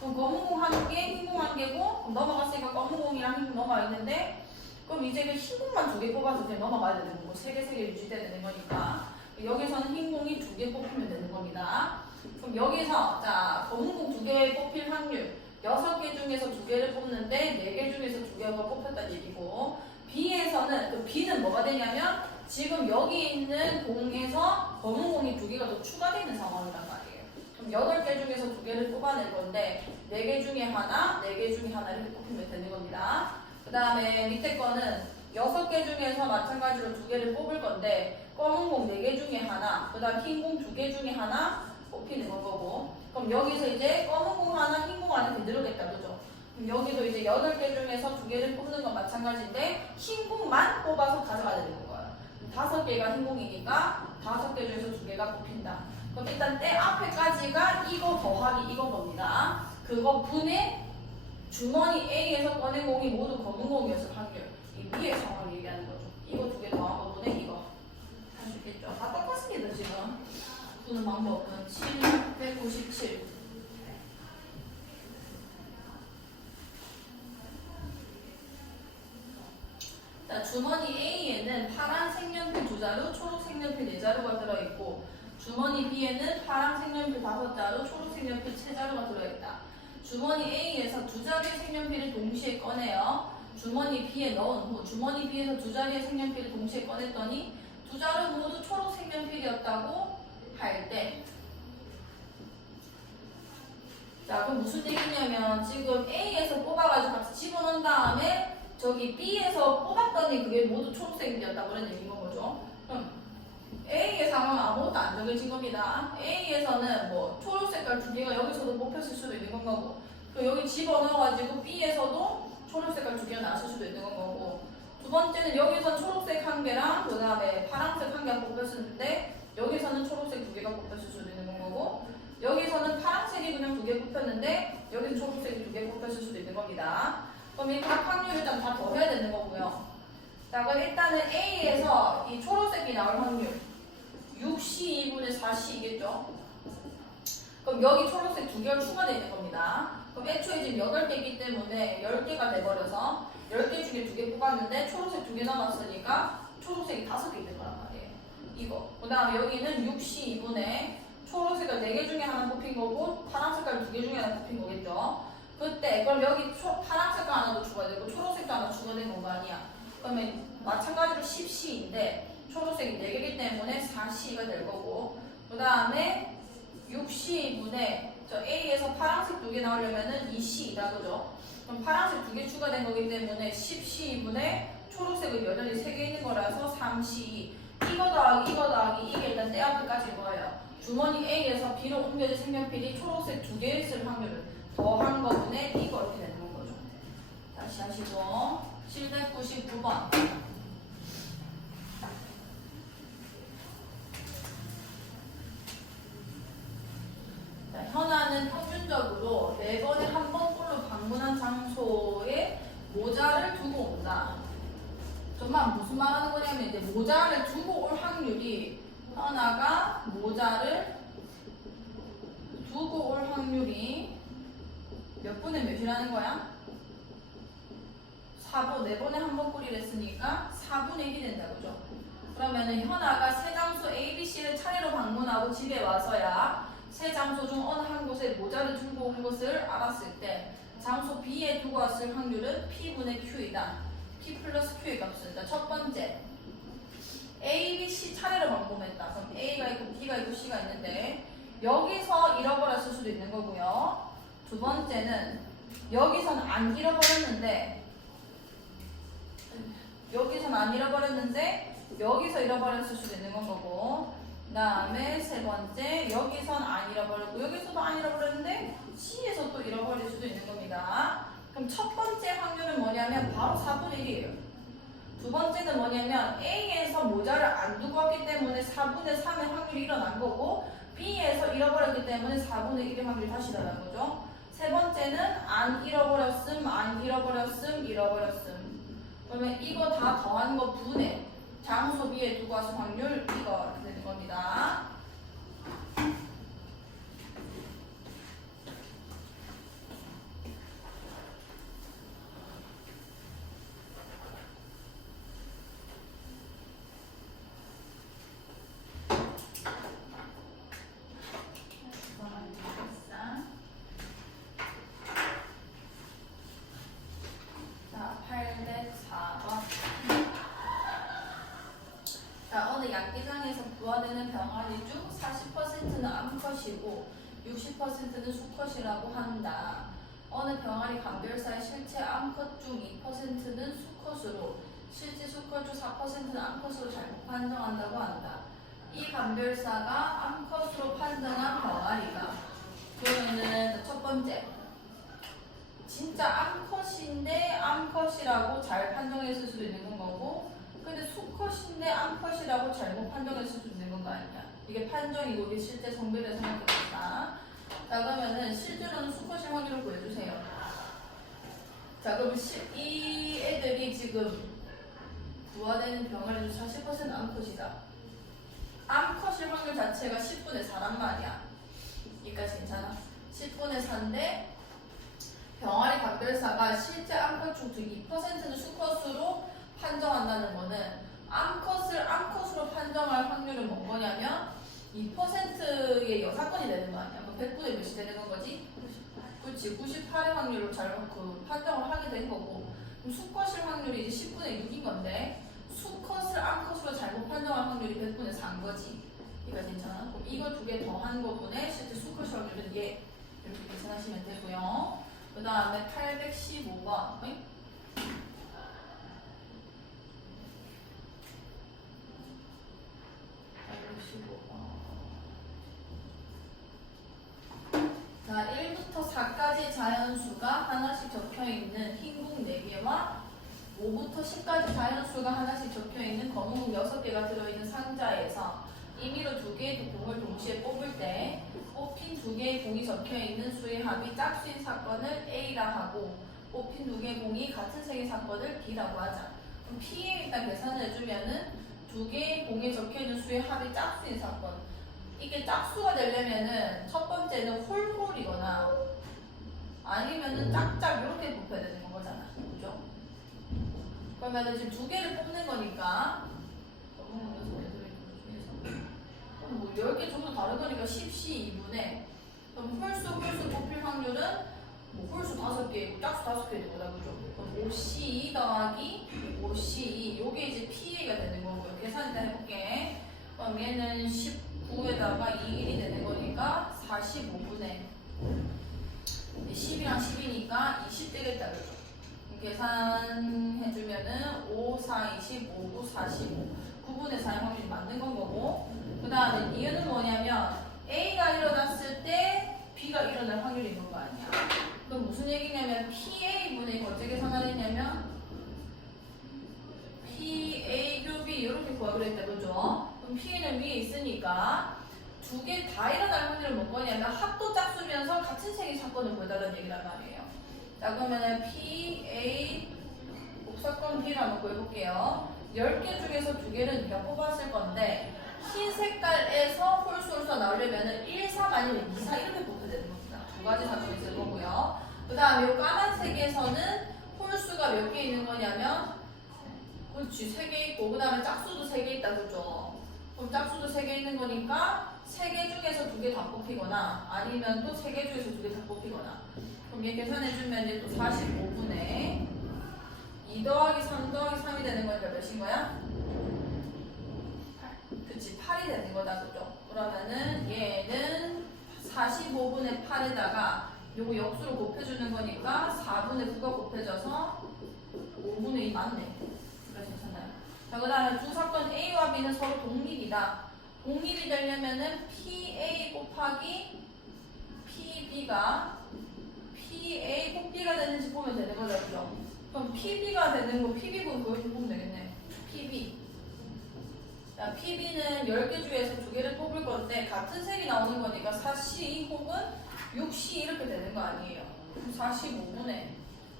그럼 검은 공 1개, 흰 공 1개고 넘어갔으니까 검은 공이랑 흰 공 넘어가 있는데 그럼 이제 그 흰 공만 2개 뽑아서 그냥 넘어가야 되는 거고 3개 유지돼야 되는 거니까 여기서는 흰 공이 2개 뽑히면 되는 겁니다. 그럼 여기서 자 검은 공 2개 뽑힐 확률 6개 중에서 2개를 뽑는데 4개 중에서 2개가 뽑혔다는 얘기고 B에서는 그 B는 뭐가 되냐면 지금 여기 있는 공에서 검은 공이 2개가 더 추가되어 있는 상황이란 말이에요. 그럼 8개 중에서 2개를 뽑아낼 건데 4개 중에 하나, 4개 중에 하나 이렇게 뽑히면 되는 겁니다. 그 다음에 밑에 거는 6개 중에서 마찬가지로 2개를 뽑을 건데 검은 공 4개 중에 하나, 그 다음 흰 공 2개 중에 하나 뽑히는 거고 그럼 여기서 이제 검은 공 하나, 흰 공 하나 이렇게 늘어겠다 그죠? 그럼 여기도 이제 8개 중에서 2개를 뽑는 건 마찬가지인데 흰 공만 뽑아서 가져가야 되는 거예요. 5개가 흰 공이니까 5개 중에서 2개가 뽑힌다. 그럼 일단 때 앞에까지가 이거 더하기 이건 겁니다. 그거 분의 주머니 A에서 꺼낸 공이 모두 검은 공이었을 확률. 이 위의 상황을 얘기하는 거죠. 이거 2개 더한 거 분의 이거. 할 수 있겠죠? 다 똑같습니다 지금. 푸는 방법은 797. 자, 주머니 A에는 파란 색연필 2자를 4자루, 초록 색연필 4자루가 들어있고 주머니 B에는 파랑 색연필 5자루, 초록 색연필 3자루가 들어있다. 주머니 A에서 2자루의 색연필을 동시에 꺼내요. 주머니 B에 넣은 후 주머니 B에서 2자루의 색연필을 동시에 꺼냈더니 2자루 모두 초록 색연필이었다고 할 때, 자, 그럼 무슨 얘기냐면 지금 A에서 뽑아가지고 같이 집어넣은 다음에 저기 B에서 뽑았더니 그게 모두 초록색이었다 그런 얘기인 거죠. 그럼 A의 상황은 아무것도 안 정해진 겁니다. A에서는 뭐 초록 색깔 2개가 여기서도 뽑혔을 수도 있는 건 거고, 또 여기 집어넣어가지고 B에서도 초록 색깔 2개가 나왔을 수도 있는 건 거고, 두 번째는 여기서 초록색 1개랑 그 다음에 파란색 1개가 뽑혔었는데 여기서는 초록색 2개가 뽑혔을 수도 있는 건 거고, 여기서는 파란색이 그냥 2개 뽑혔는데 여기는 초록색이 2개 뽑혔을 수도 있는 겁니다. 그럼 이 각 확률을 일단 다 더해야 되는 거고요. 자, 그럼 일단은 A에서 이 초록색이 나올 확률 6C 2분의 4C이겠죠? 그럼 여기 초록색 2개가 추가되어 있는 겁니다. 그럼 애초에 지금 8개이기 때문에 10개가 돼버려서 10개 중에 2개 뽑았는데 초록색 2개 남았으니까 초록색이 5개 된 거란 말이에요. 이거. 그 다음에 여기는 6C 2분의 초록색깔 4개 중에 하나 뽑힌 거고 파란색깔 2개 중에 하나 뽑힌 거겠죠. 그때 그럼 여기 파란색깔 하나도 추가되고 초록색도 하나 추가된 건 거 아니야. 그러면 마찬가지로 10C인데 초록색이 4개이기 때문에 4C가 될 거고, 그 다음에 6C분의 저 A에서 파란색 2개 나오려면은 2C이다 그죠? 그럼 파란색 2개 추가된 거기 때문에 10C분의 초록색은 여전히 3개 있는 거라서 3C. 이거 더하기 이게 일단 때 앞에까지인 거예요. 주머니 A에서 B로 옮겨진 색연필이 초록색 2개 있을 확률을 더한 거분에 이거 이렇게 되는 거죠. 다시 하시고 799번. 자, 현아는 평균적으로 4번에 한 번꼴로 방문한 장소에 모자를 두고 온다. 정말 무슨 말하는 거냐면 이제 모자를 두고 올 확률이 현아가 모자를 두고 올 확률이 몇 분의 몇이라는 거야? 4번, 4번에 한 번 꼴이를 했으니까 4분의 1이 된다, 그죠? 그러면은 현아가 세 장소 A, B, C를 차례로 방문하고 집에 와서야 세 장소 중 어느 한 곳에 모자를 두고 온 것을 알았을 때 장소 B에 두고 왔을 확률은 P분의 Q이다. P 플러스 Q의 값은 첫 번째 A, B, C 차례로 방문했다. 그럼 A가 있고 B가 있고 C가 있는데 여기서 잃어버렸을 수도 있는 거고요. 두 번째는 여기서는 안 잃어버렸는데 여기서 잃어버렸을 수도 있는 건 거고, 그 다음에 세 번째 여기선 안 잃어버렸고 여기서도 안 잃어버렸는데 C에서 또 잃어버릴 수도 있는 겁니다. 그럼 첫 번째 확률은 뭐냐면 바로 4분의 1이에요. 두 번째는 뭐냐면 A에서 모자를 안 두고 왔기 때문에 4분의 3의 확률이 일어난 거고 B에서 잃어버렸기 때문에 4분의 1의 확률이 다시 일어난 거죠. 세 번째는 안 잃어버렸음, 잃어버렸음. 그러면 이거 다 더한 거 분의 장소 B에 두고 왔을 확률 이거 이렇게 되는 겁니다. 자, 804번. 자, 어느 양계장에서 부화되는 병아리 중 40%는 암컷이고 60%는 수컷이라고 한다. 어느 병아리 감별사의 실제 암컷 중 2%는 수컷으로 실제 수컷 중 4%는 암컷으로 잘못 판정한다고 한다. 이 감별사가 암컷으로 판정한 병아리가 그러면은 첫 번째 진짜 암컷인데 암컷이라고 잘 판정했을 수도 있는 건 거고, 근데 수컷인데 암컷이라고 잘못 판정했을 수도 있는 건 거 아니야. 이게 판정이고 이게 실제 성별을 생각해봅시다. 자, 그러면은 실제로는 수컷일 확률을 구해주세요. 자, 그럼 이 애들이 지금 부화되는 병아리 중 40% 암컷이다. 암컷일 확률 자체가 10분의 4란 말이야. 여기까지 괜찮아? 10분의 4인데 병아리 감별사가 실제 암컷 중 2%는 수컷으로 판정한다는 거는 암컷을 암컷으로 판정할 확률은 뭔 거냐면 2%의 여사건이 되는 거 아니야? 그 100분의 몇이 되는 건 거지? 그렇지. 98의 확률로 판정을 하게 된 거고, 그럼 수컷일 확률이 이제 10분의 6인 건데 수컷을 암컷으로 잘못 판정할 확률이 100분의 4인 거지. 이거 괜찮아? 그럼 이거 두 개 더한 거분에 실제 수컷일 확률은 얘 이렇게 계산하시면 되고요. 그 다음에 815번. 응? 자, 1부터 4까지 자연수가 하나씩 적혀있는 흰국 4개와 5부터 10까지 자연수가 하나씩 적혀있는 검은국 6개가 들어있는 상자에서 임의로 2개의 공을 동시에 뽑을 때 뽑힌 2개의 공이 적혀있는 수의 합이 짝수인 사건을 A라 하고 뽑힌 2개의 공이 같은 색의 사건을 B라고 하자. 그럼 P에 일단 계산을 해주면은 2개의 공에 적혀있는 수의 합이 짝수인 사건. 이게 짝수가 되려면은 첫 번째는 홀홀이거나 아니면은 짝짝 이렇게 뽑혀야 되는 거잖아. 그죠? 그러면은 지금 2개를 뽑는 거니까 뭐 10개 정도 다른 거니까 10C 2분의 그럼 홀수 뽑힐 확률은 뭐 홀수 5개, 짝수 5개 되는 거다. 그죠? 그럼 5C 더하기 5C 요게 이제 PA가 되는 거고요. 계산 일단 해볼게. 그럼 얘는 19에다가 2, 1이 되는 거니까 45분의 10이랑 10이니까 20 되겠다. 그죠? 계산해주면은 5, 4, 20, 5, 9, 45 9분의 4의 확률이 맞는 건 거고 그 다음에 이유는 뭐냐면 A가 일어났을 때 B가 일어날 확률이 있는 거 아니야. 그럼 무슨 얘기냐면 PA분의 이거 어떻게 계산하겠냐면 PA 곱이 이렇게 구하기로 했다. 그죠? 그럼 P는 위에 있으니까 2개 다 일어날 확률은 뭔 거냐면 합도 짝수면서 같은 색의 사건을 구해달라는 얘기란 말이에요. 자 그러면은 PA 복사건 B를 한번 구해볼게요. 10개 중에서 2개를 네가 뽑았을 건데 흰 색깔에서 홀수가 나오려면은 1, 3 아니면 2, 4 이렇게 뽑아야 되는 겁니다. 2가지 사건이 있을 거고요. 그 다음에 이 까만색에서는 홀수가 몇 개 있는 거냐면 그렇지 3개 있고 그 다음에 짝수도 3개 있다. 그죠? 그럼 짝수도 3개 있는 거니까 3개 중에서 2개 다 뽑히거나 아니면 또 3개 중에서 2개 다 뽑히거나 그럼 얘 계산해주면 이제 또 45분의 2 더하기 3 더하기 3이 되는 거니까 몇인 거야? 8. 그치 8이 되는 거다. 그죠? 그러면은 얘는 45분의 8에다가 요거 역수로 곱해주는 거니까 4분의 9가 곱해져서 5분의 2 맞네. 괜찮아요. 자, 그 다음에 두 사건 A와 B는 서로 독립이다. 독립이 되려면은 PA 곱하기 PB가 PA 곱 B가 되는지 보면 되는 거죠. 그죠? 그럼 PB가 되는 거 PB분 그걸 보면 되겠네. PB. 자, PB는 10개 중에서 2개를 뽑을 건데 같은 색이 나오는 거니까 4C 혹은 6C 이렇게 되는 거 아니에요. 45분의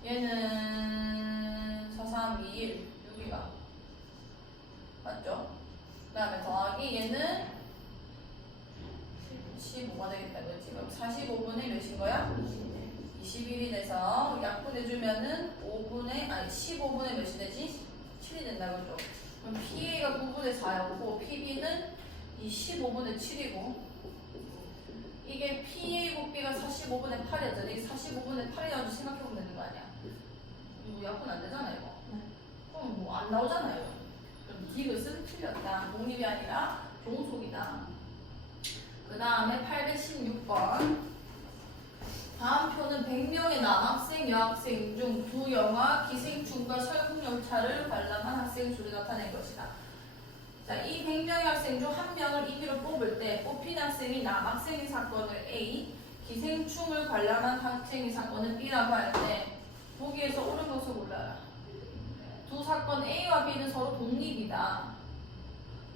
얘는 4, 3, 2, 1 여기가 맞죠? 그 다음에 더하기 얘는 15가 되겠다. 그렇지? 그럼 45분의 몇인 거야? 21이 돼서 약분해주면은 15분의 몇이 되지? 7이 된다. 그죠? 그럼 PA가 9분의 4였고 PB는 15분의 7이고 이게 PA 곱비가 45분의 8이었잖아. 이게 45분의 8이 나오는지 생각해보면 되는 거 아니야? 이거 약분 안 되잖아 이거. 그럼 뭐 안 나오잖아요. 그럼 디귿은 틀렸다. 독립이 아니라 종속이다. 그 다음에 816번. 다음 표는 100명의 남학생, 여학생 중 부영아, 기생충과 설국열차를 관람한 학생 수를 나타낸 것이다. 자, 이 100명의 학생 중 한 명을 임의로 뽑을 때 뽑힌 학생이 남학생의 사건을 A, 기생충을 관람한 학생의 사건을 B라고 할 때 보기에서 옳은 것을 골라라. 두 사건 A와 B는 서로 독립이다.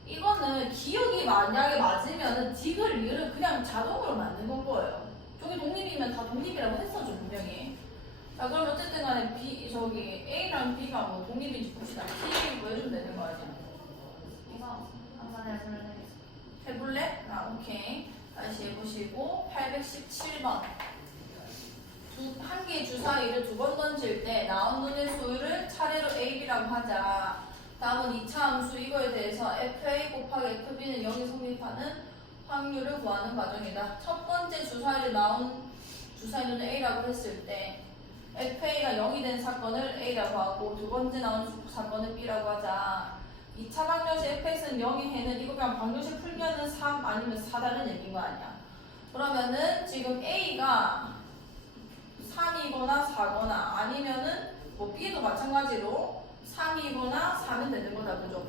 이거는 기억이 만약에 맞으면은 딕을 리을을 그냥 자동으로 만든 건 거예요. 저기 독립이면 다 독립이라고 했었죠 분명히. 자 그럼 어쨌든 간에 A랑 B가 뭐 독립인지 봅시다. P 뭐 해주면 되는 거 아니야? 이거 한번 해볼래? 해볼래? 아 오케이. 다시 해보시고 817번. 한 개의 주사위를 2번 던질 때 나온 눈의 수를 차례로 A, B라고 하자. 다음은 2차 함수 이거에 대해서 FA 곱하기 FB는 0이 성립하는 확률을 구하는 과정이다. 첫 번째 주사위는 A라고 했을 때 FA가 0이 된 사건을 A라고 하고 두 번째 나온 사건을 B라고 하자. 2차 방정식 fx는 0이 해는 이거 그냥 방정식 풀면은 3 아니면 4라는 얘기인 거 아니야. 그러면은 지금 A가 3이거나 4거나 아니면은 뭐 B도 마찬가지로 3이거나 4면 되는 거다. 그죠?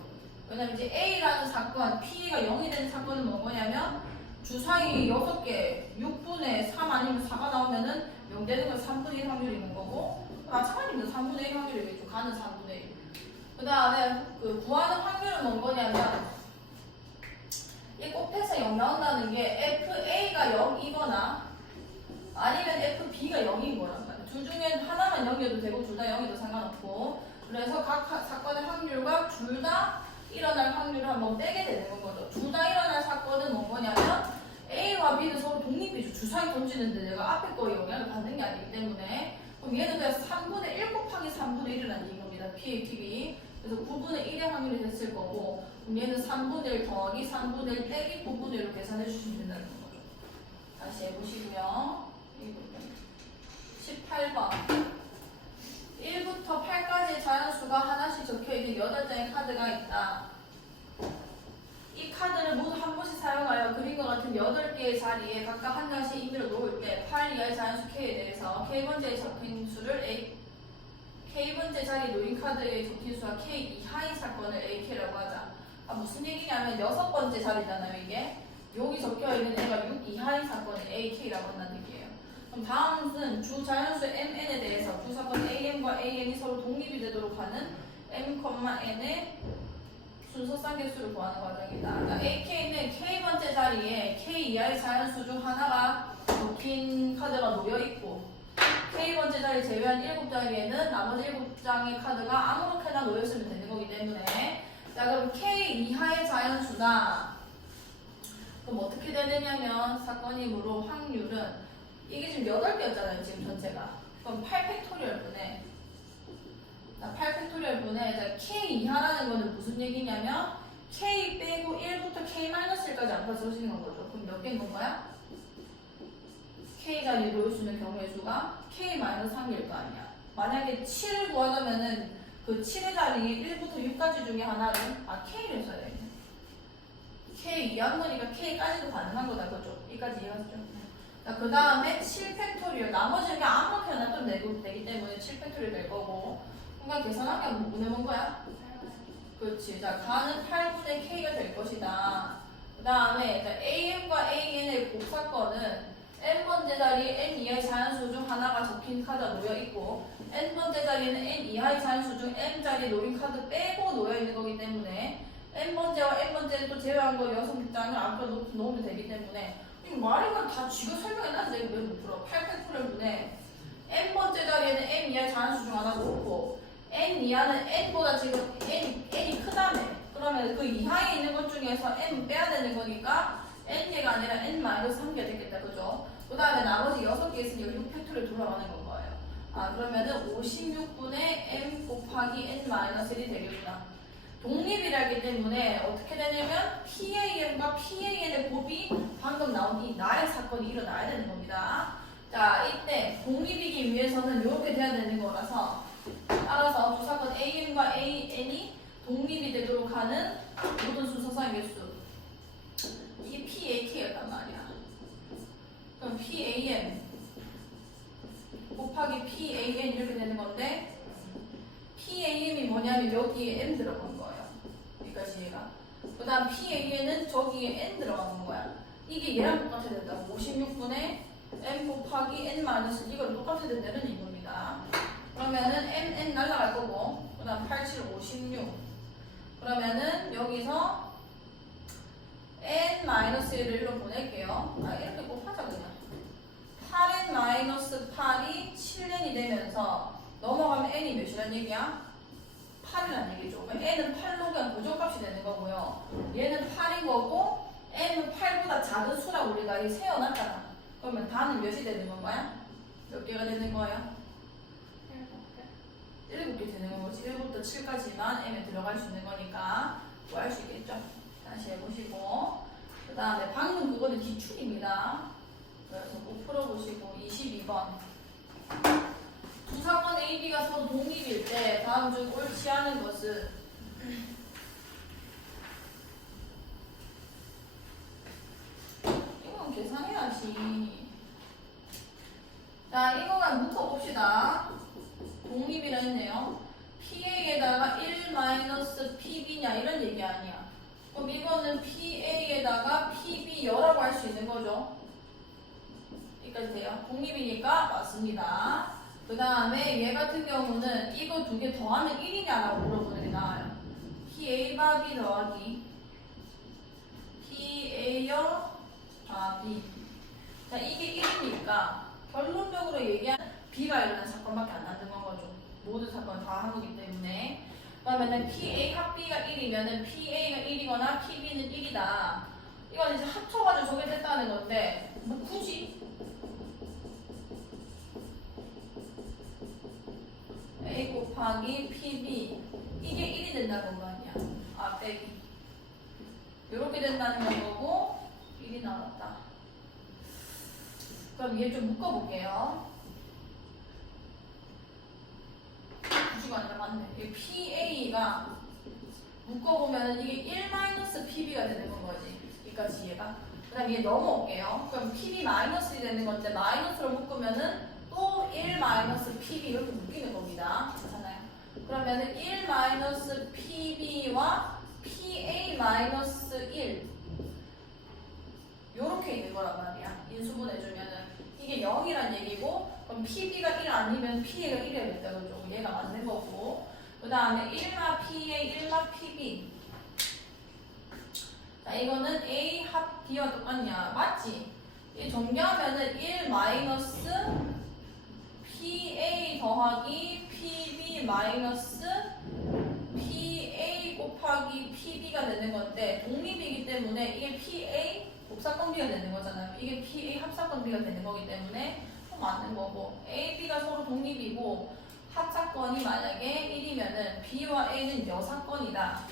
왜냐면 이제 A라는 사건, P가 0이 되는 사건은 뭔 거냐면 주사위 6개, 6분의 3 아니면 4가 나오면은 0 되는 건 3분의 1 확률이 있는 거고 마찬가지입니다. 3분의 1 확률이겠죠. 가는 3분의 1. 그 다음에 그 구하는 확률은 뭔 거냐면 이 곱해서 0 나온다는 게 FA가 0이거나 아니면 FB가 0인 거란 말이야. 둘 중에 하나만 0이어도 되고 둘 다 0이어도 상관없고 그래서 각 사건의 확률과 둘 다 일어날 확률을 한번 빼게 되는 거죠. 둘 다 일어날 사건은 뭔 거냐면 A와 B는 서로 독립이죠. 주사위 던지는데 내가 앞에 거에 영향을 받는 게 아니기 때문에 그럼 얘는 그냥 3분의 1 곱하기 3분의 1이라는 얘기입니다. PATB. 그래서 9분의 1의 확률이 됐을 거고 그럼 얘는 3분의 1 더하기 3분의 1 빼기 9분의 1로 계산해 주시면 된다는 거죠. 다시 해보시고요. 18번 1부터 8까지의 자연수가 하나씩 적혀있는 8장의 카드가 있다. 이 카드를 모두 한 번씩 사용하여 그림과 같은 8개의 자리에 각각 한 장씩 임의로 놓을 때 8 이하의 자연수 K에 대해서 K번째에 적힌 수를 K번째 자리에 놓인 카드에 적힌 수와 K 이하의 사건을 AK라고 하자. 무슨 얘기냐면 6번째 자리잖아요. 이게 여기 적혀있는 애가 6 이하의 사건을 AK라고 한다는 얘기예요. 그럼 다음은 주 자연수 MN에 대해서 두 사건 AM과 AN이 서로 독립이 되도록 하는 M,N의 순서상 개수를 구하는 과정이다. 그러니까 AK는 K번째 자리에 K 이하의 자연수 중 하나가 적힌 카드가 놓여있고 K번째 자리 제외한 7장에는 나머지 7장의 카드가 아무렇게나 놓여있으면 되는 거기 때문에 자 그럼 K 이하의 자연수다. 그럼 어떻게 되느냐면 사건이므로 확률은 이게 지금 8개였잖아요. 지금 전체가. 그럼 8팩토리얼 분의 8팩토리얼 분의 K 이하라는 거는 무슨 얘기냐면 K 빼고 1부터 K-1까지 앞으로 써지는 거죠. 그럼 몇 개인 건가요? K 자리에 놓을 수 있는 경우의 수가 K-3개일 거 아니야. 만약에 7을 구하자면은 그 7의 자리에 1부터 6까지 중에 하나를 K를 써야 돼. K 이하인 거니까 K까지도 가능한 거다. 그죠? 여기까지 이해하시죠? 그 다음에 7팩토리얼 나머지는 그냥 아무렇게나 좀 내고 되기 때문에 7팩토리얼 될 거고 그냥 계산하면 보내본 거야? 그렇지. 자, 가는 8분의 K가 될 것이다. 그 다음에 AM과 AN의 곱사건은 N번째 자리에 N 이하의 자연수 중 하나가 적힌 카드가 놓여있고 N번째 자리에는 N 이하의 자연수 중 M 자리에 놓인 카드 빼고 놓여있는 거기 때문에 N번째와 N번째를 또 제외한 거 6장을 앞으로 놓으면 되기 때문에 말이가 다 지금 설명해놨는데 왜 못 풀어? 8팩토리얼 분에 N번째 자리에는 M 이하의 자연수 중 하나 놓고 N 이하는 N보다 지금 N이 크다며. 그러면 그 이하에 있는 것 중에서 N 빼야 되는 거니까 N개가 아니라 N-3개가 되겠다. 그죠? 그 다음에 나머지 6개 있으니까 6팩토리얼 돌아가는 건 거예요. 그러면은 56분의 M 곱하기 N-1이 되겠구나. 독립이라기 때문에 어떻게 되냐면 PAM과 PAN의 곱이 방금 나온 이 나의 사건이 일어나야 되는 겁니다. 자, 이때 독립이기 위해서는 이렇게 돼야 되는 거라서 따라서 두 사건 AM과 AN이 독립이 되도록 하는 모든 순서상 개수 이게 PAK였단 말이야. 그럼 PAM 곱하기 PAN 이렇게 되는 건데 PAM이 뭐냐면 여기에 M 들어간 거예요. 여기까지 얘가. 그 다음 PAN은 저기에 N 들어가는 거야. 이게 얘랑 똑같아야 된다고. 56분의 M 곱하기 N 마이너스 이걸 똑같아야 된다는 이겁니다. 그러면은 N 날라갈 거고 그 다음 87, 56 그러면은 여기서 N 마이너스 1을 일로 보낼게요. 이렇게 곱하자 그냥 8N 마이너스 8이 7N이 되면서 넘어가면 N이 몇이란 얘기야? 8이란 얘기죠. N은 8로 그냥 고정값이 되는 거고요. 얘는 8인 거고 N은 8보다 작은 수라고 우리가 세워놨잖아. 그러면 다는 몇이 되는 건가요? 몇 개가 되는 거예요? 7개 되는 거지. 1부터 7까지만 M에 들어갈 수 있는 거니까 구할 수 있겠죠. 다시 해보시고 그 다음에 방금 그거는 기출입니다. 그래서 꼭 풀어보시고 22번 두 사건 A, B가 서로 독립일 때 다음 중 옳지 않은 것은 이건 계산해야지. 자, 이거만 묶어봅시다. 독립이라 했네요. PA에다가 1-PB냐 이런 얘기 아니야. 그럼 이거는 PA에다가 PB여라고 할 수 있는 거죠. 여기까지 돼요. 독립이니까 맞습니다. 그 다음에 얘 같은 경우는 이거 두 개 더하면 1이냐라고 물어보는 게 나아요. PA 바 B 더하기 PA여 바 B. 자, 이게 1이니까 결론적으로 얘기하면 B가 일어난 사건밖에 안 남는 거죠. 모든 사건 다 한 거기 때문에. 그러면은 PA 합 B가 1이면은 PA가 1이거나 PB는 1이다. 이건 이제 합쳐가지고 저게 됐다는 건데, 뭐 굳이? A 곱하기 PB. 이게 1이 된다는 거 아니야. 아, 빼기. 요렇게 된다는 거고, 1이 나왔다. 그럼 얘 좀 묶어볼게요. 구주가 아니라 맞네. 이 PA가 묶어보면은 이게 1-PB가 되는 건 거지. 여기까지 얘가. 그 다음 얘 넘어올게요. 그럼 PB 마이너스 되는 건데 마이너스로 묶으면은 또 1-PB 이렇게 묶이는 겁니다. 괜찮아요? 그러면은 1-PB와 PA-1 요렇게 있는 거란 말이야. 인수분해주면은 이게 0이란 얘기고 그럼 PB가 1 아니면 PA가 1이어야 된다 그죠? 얘가 맞는 거고 그 다음에 1-PA, 1-PB 자 이거는 A 합 B와 똑같냐? 맞지? 이 정리하면은 1-PA 더하기 PB 마이너스 PA 곱하기 PB가 되는 건데 독립이기 때문에 이게 PA 곱사건비가 되는 거잖아요. 이게 PA 합사건비가 되는 거기 때문에 맞는 거고 A, B가 서로 독립이고 합사건이 만약에 1이면은 B와 A는 여사건이다.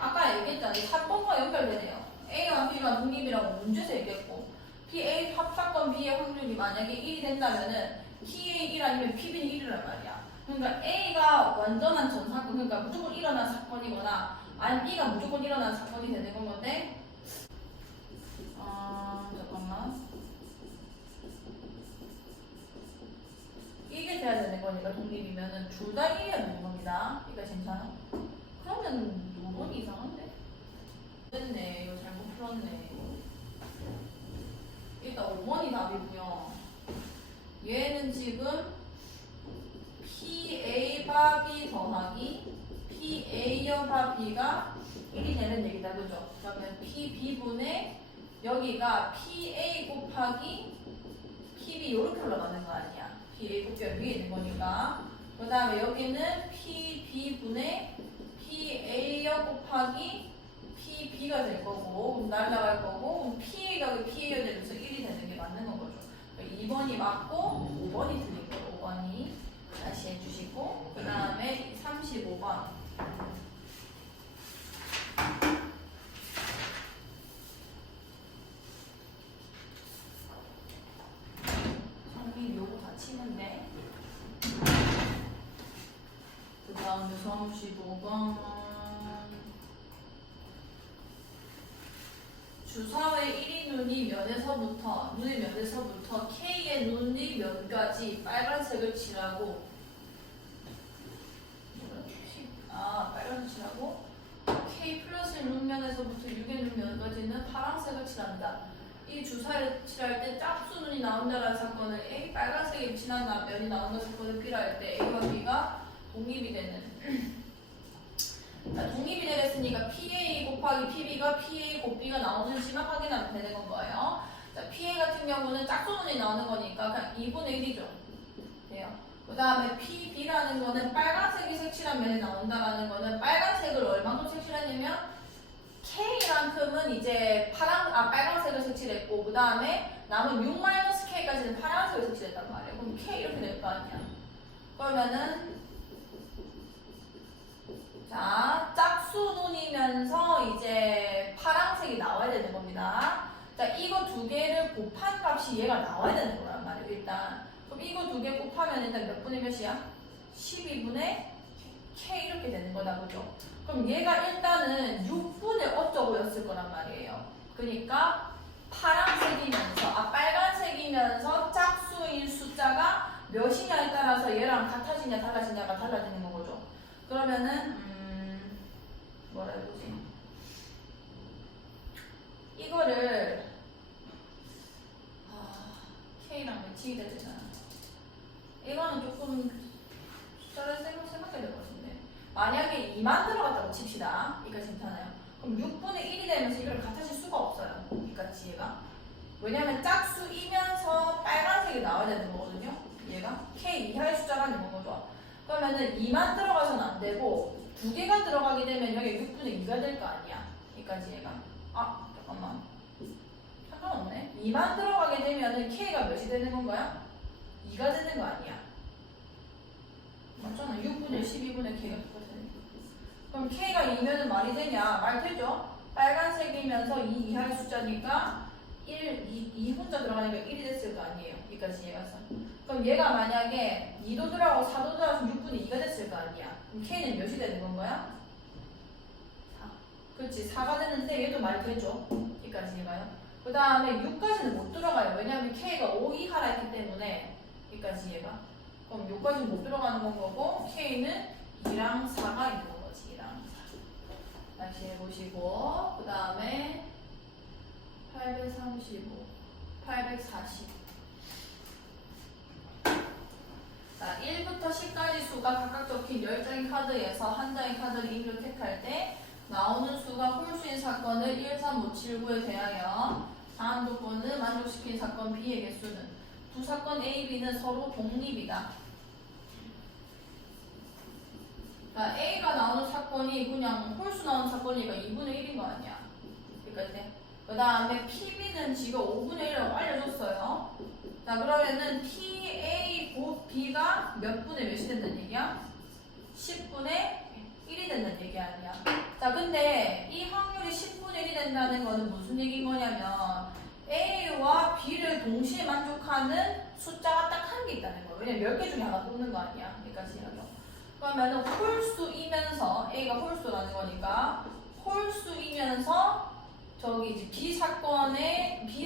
아까 얘기했잖아요. 사건과 연결되네요. A와 B가 독립이라고 문제에서 얘기했고 PA 합사건 B의 확률이 만약에 1이 된다면은 PA 1 아니면 PB는 1이란 말이야. 그러니까 A가 완전한 전사건 그러니까 무조건 일어난 사건이거나 아니면 B가 무조건 일어난 사건이 되는 건 건데 잠깐만 이게 돼야 되는 거니까 독립이면은 둘 다 1이어야 되는 겁니다. 이거 괜찮아? 그러면 5번이 이상한데? 됐네. 이거 잘못 풀었네. 일단 5번이 답이고요. 얘는 지금 PA 바 B 더하기 PA여 바 B가 1이 되는 얘기다. 그죠? 그러면 PB분의 여기가 PA 곱하기 PB 이렇게 올라가는 거 아니야. PA 곱하기가 위에 있는 거니까. 그 다음에 여기는 PB분의 PA여 곱하기 PB가 될 거고 날라갈 거고 PA가 PA여 되면서 1이 되는 게 맞는 건 거죠. 2번이 맞고 5번이 틀린 거예요. 5번이 다시 해주시고 그 다음에 35번 성민 요거 다 치는데 그 다음에 35번 주사의 1위 눈이 눈의 면에서부터 K의 눈이 면까지 빨간색을 칠하고 빨간색 칠하고 K 플러스 눈면에서부터 6의 눈면까지는 파란색을 칠한다. 이 주사를 칠할 때 짝수 눈이 나온다라는 사건을 A 빨간색이 칠한 면이 나온다는 사건을 B할 때 A와 B가 독립이 되는 자, 독립이 되겠으니까 PA 곱하기 PB가 PA 곱 B가 나오는지만 확인하면 되는 건 거예요. 자, PA 같은 경우는 짝수문이 나오는 거니까 그냥 2분의 1이죠. 돼요. 그 다음에 PB라는 거는 빨간색이 색칠한 면이 나온다라는 거는 빨간색을 얼마큼 색칠했냐면 K만큼은 이제 빨간색을 색칠했고 그 다음에 남은 6-K까지는 파란색을 색칠했단 말이에요. 그럼 K 이렇게 될 거 아니야. 그러면은 자, 짝수눈이면서 이제 파란색이 나와야 되는 겁니다. 자, 이거 두 개를 곱한 값이 얘가 나와야 되는 거란 말이에요, 일단. 그럼 이거 두 개 곱하면 일단 몇 분의 몇이야? 12분의 K 이렇게 되는 거다, 그죠? 그럼 얘가 일단은 6분의 어쩌고였을 거란 말이에요. 그러니까 빨간색이면서 짝수인 숫자가 몇이냐에 따라서 얘랑 같아지냐 달라지냐가 달라지는 거죠. 그러면은 뭐라 해보지? 이거를 K랑 매칭이 되잖아. 이거는 조금 숫자를 생각해야 될 것 같은데, 만약에 2만 들어갔다고 칩시다. 여기까지 괜찮아요. 그럼 6분의 1이 되면서 이걸 같아질 수가 없어요. 여기까지 얘가. 왜냐면 짝수이면서 빨간색이 나와야 되는 거거든요. 얘가 K 이하의 숫자가 있는 거죠. 그러면은 2만 들어가서는 안 되고 두 개가 들어가게 되면 여기 6분의 2가 될 거 아니야. 여기까지 얘가. 잠깐만. 상관없네. 2만 들어가게 되면은 K가 몇이 되는 건가요? 2가 되는 거 아니야. 맞잖아. 6분의 12분의 K가 똑같으니까. 그럼 K가 2면은 말이 되냐? 말 되죠? 빨간색이면서 2 이하의 숫자니까 2 혼자 들어가니까 1이 됐을 거 아니에요. 여기까지 얘가 서. 그럼 얘가 만약에 2도 들어가고 4도 들어가서 6분의 2가 됐을 거 아니야. 그럼 K는 몇이 되는 건가요? 4. 그렇지. 4가 되는데 얘도 말이 되죠. 여기까지 얘가요. 그 다음에 6까지는 못 들어가요. 왜냐하면 K가 5 이하라 했기 때문에 여기까지 얘가. 그럼 6까지는 못 들어가는 건 거고 K는 2랑 4가 있는 거지. 2랑 4. 다시 해보시고 그 다음에 835, 840. 자, 1부터 10까지 수가 각각 적힌 10장의 카드에서 한 장의 카드를 입력할 때 나오는 수가 홀수인 사건을 13579에 대하여 다음 조건을 만족시킨 사건 B의 개수는 두 사건 A, B는 서로 독립이다. 자, A가 나오는 사건이 그냥 홀수 나오는 사건이니까 2분의 1인 거 아니야. 여기까지. 그 다음에 PB는 지금 5분의 1이라고 알려줬어요. 자, 그러면은 PA 곱 B가 몇 분의 몇이 된다는 얘기야? 10분의 1이 된다는 얘기 아니야. 자, 근데 이 확률이 10분의 1이 된다는 거는 무슨 얘기인 거냐면 A와 B를 동시에 만족하는 숫자가 딱 한 개 있다는 거야. 왜냐면 10개 중에 하나 뽑는 거 아니야. 여기까지 이야기야. 그러면은 홀수이면서 A가 홀수라는 거니까 홀수이면서 저기 이제 B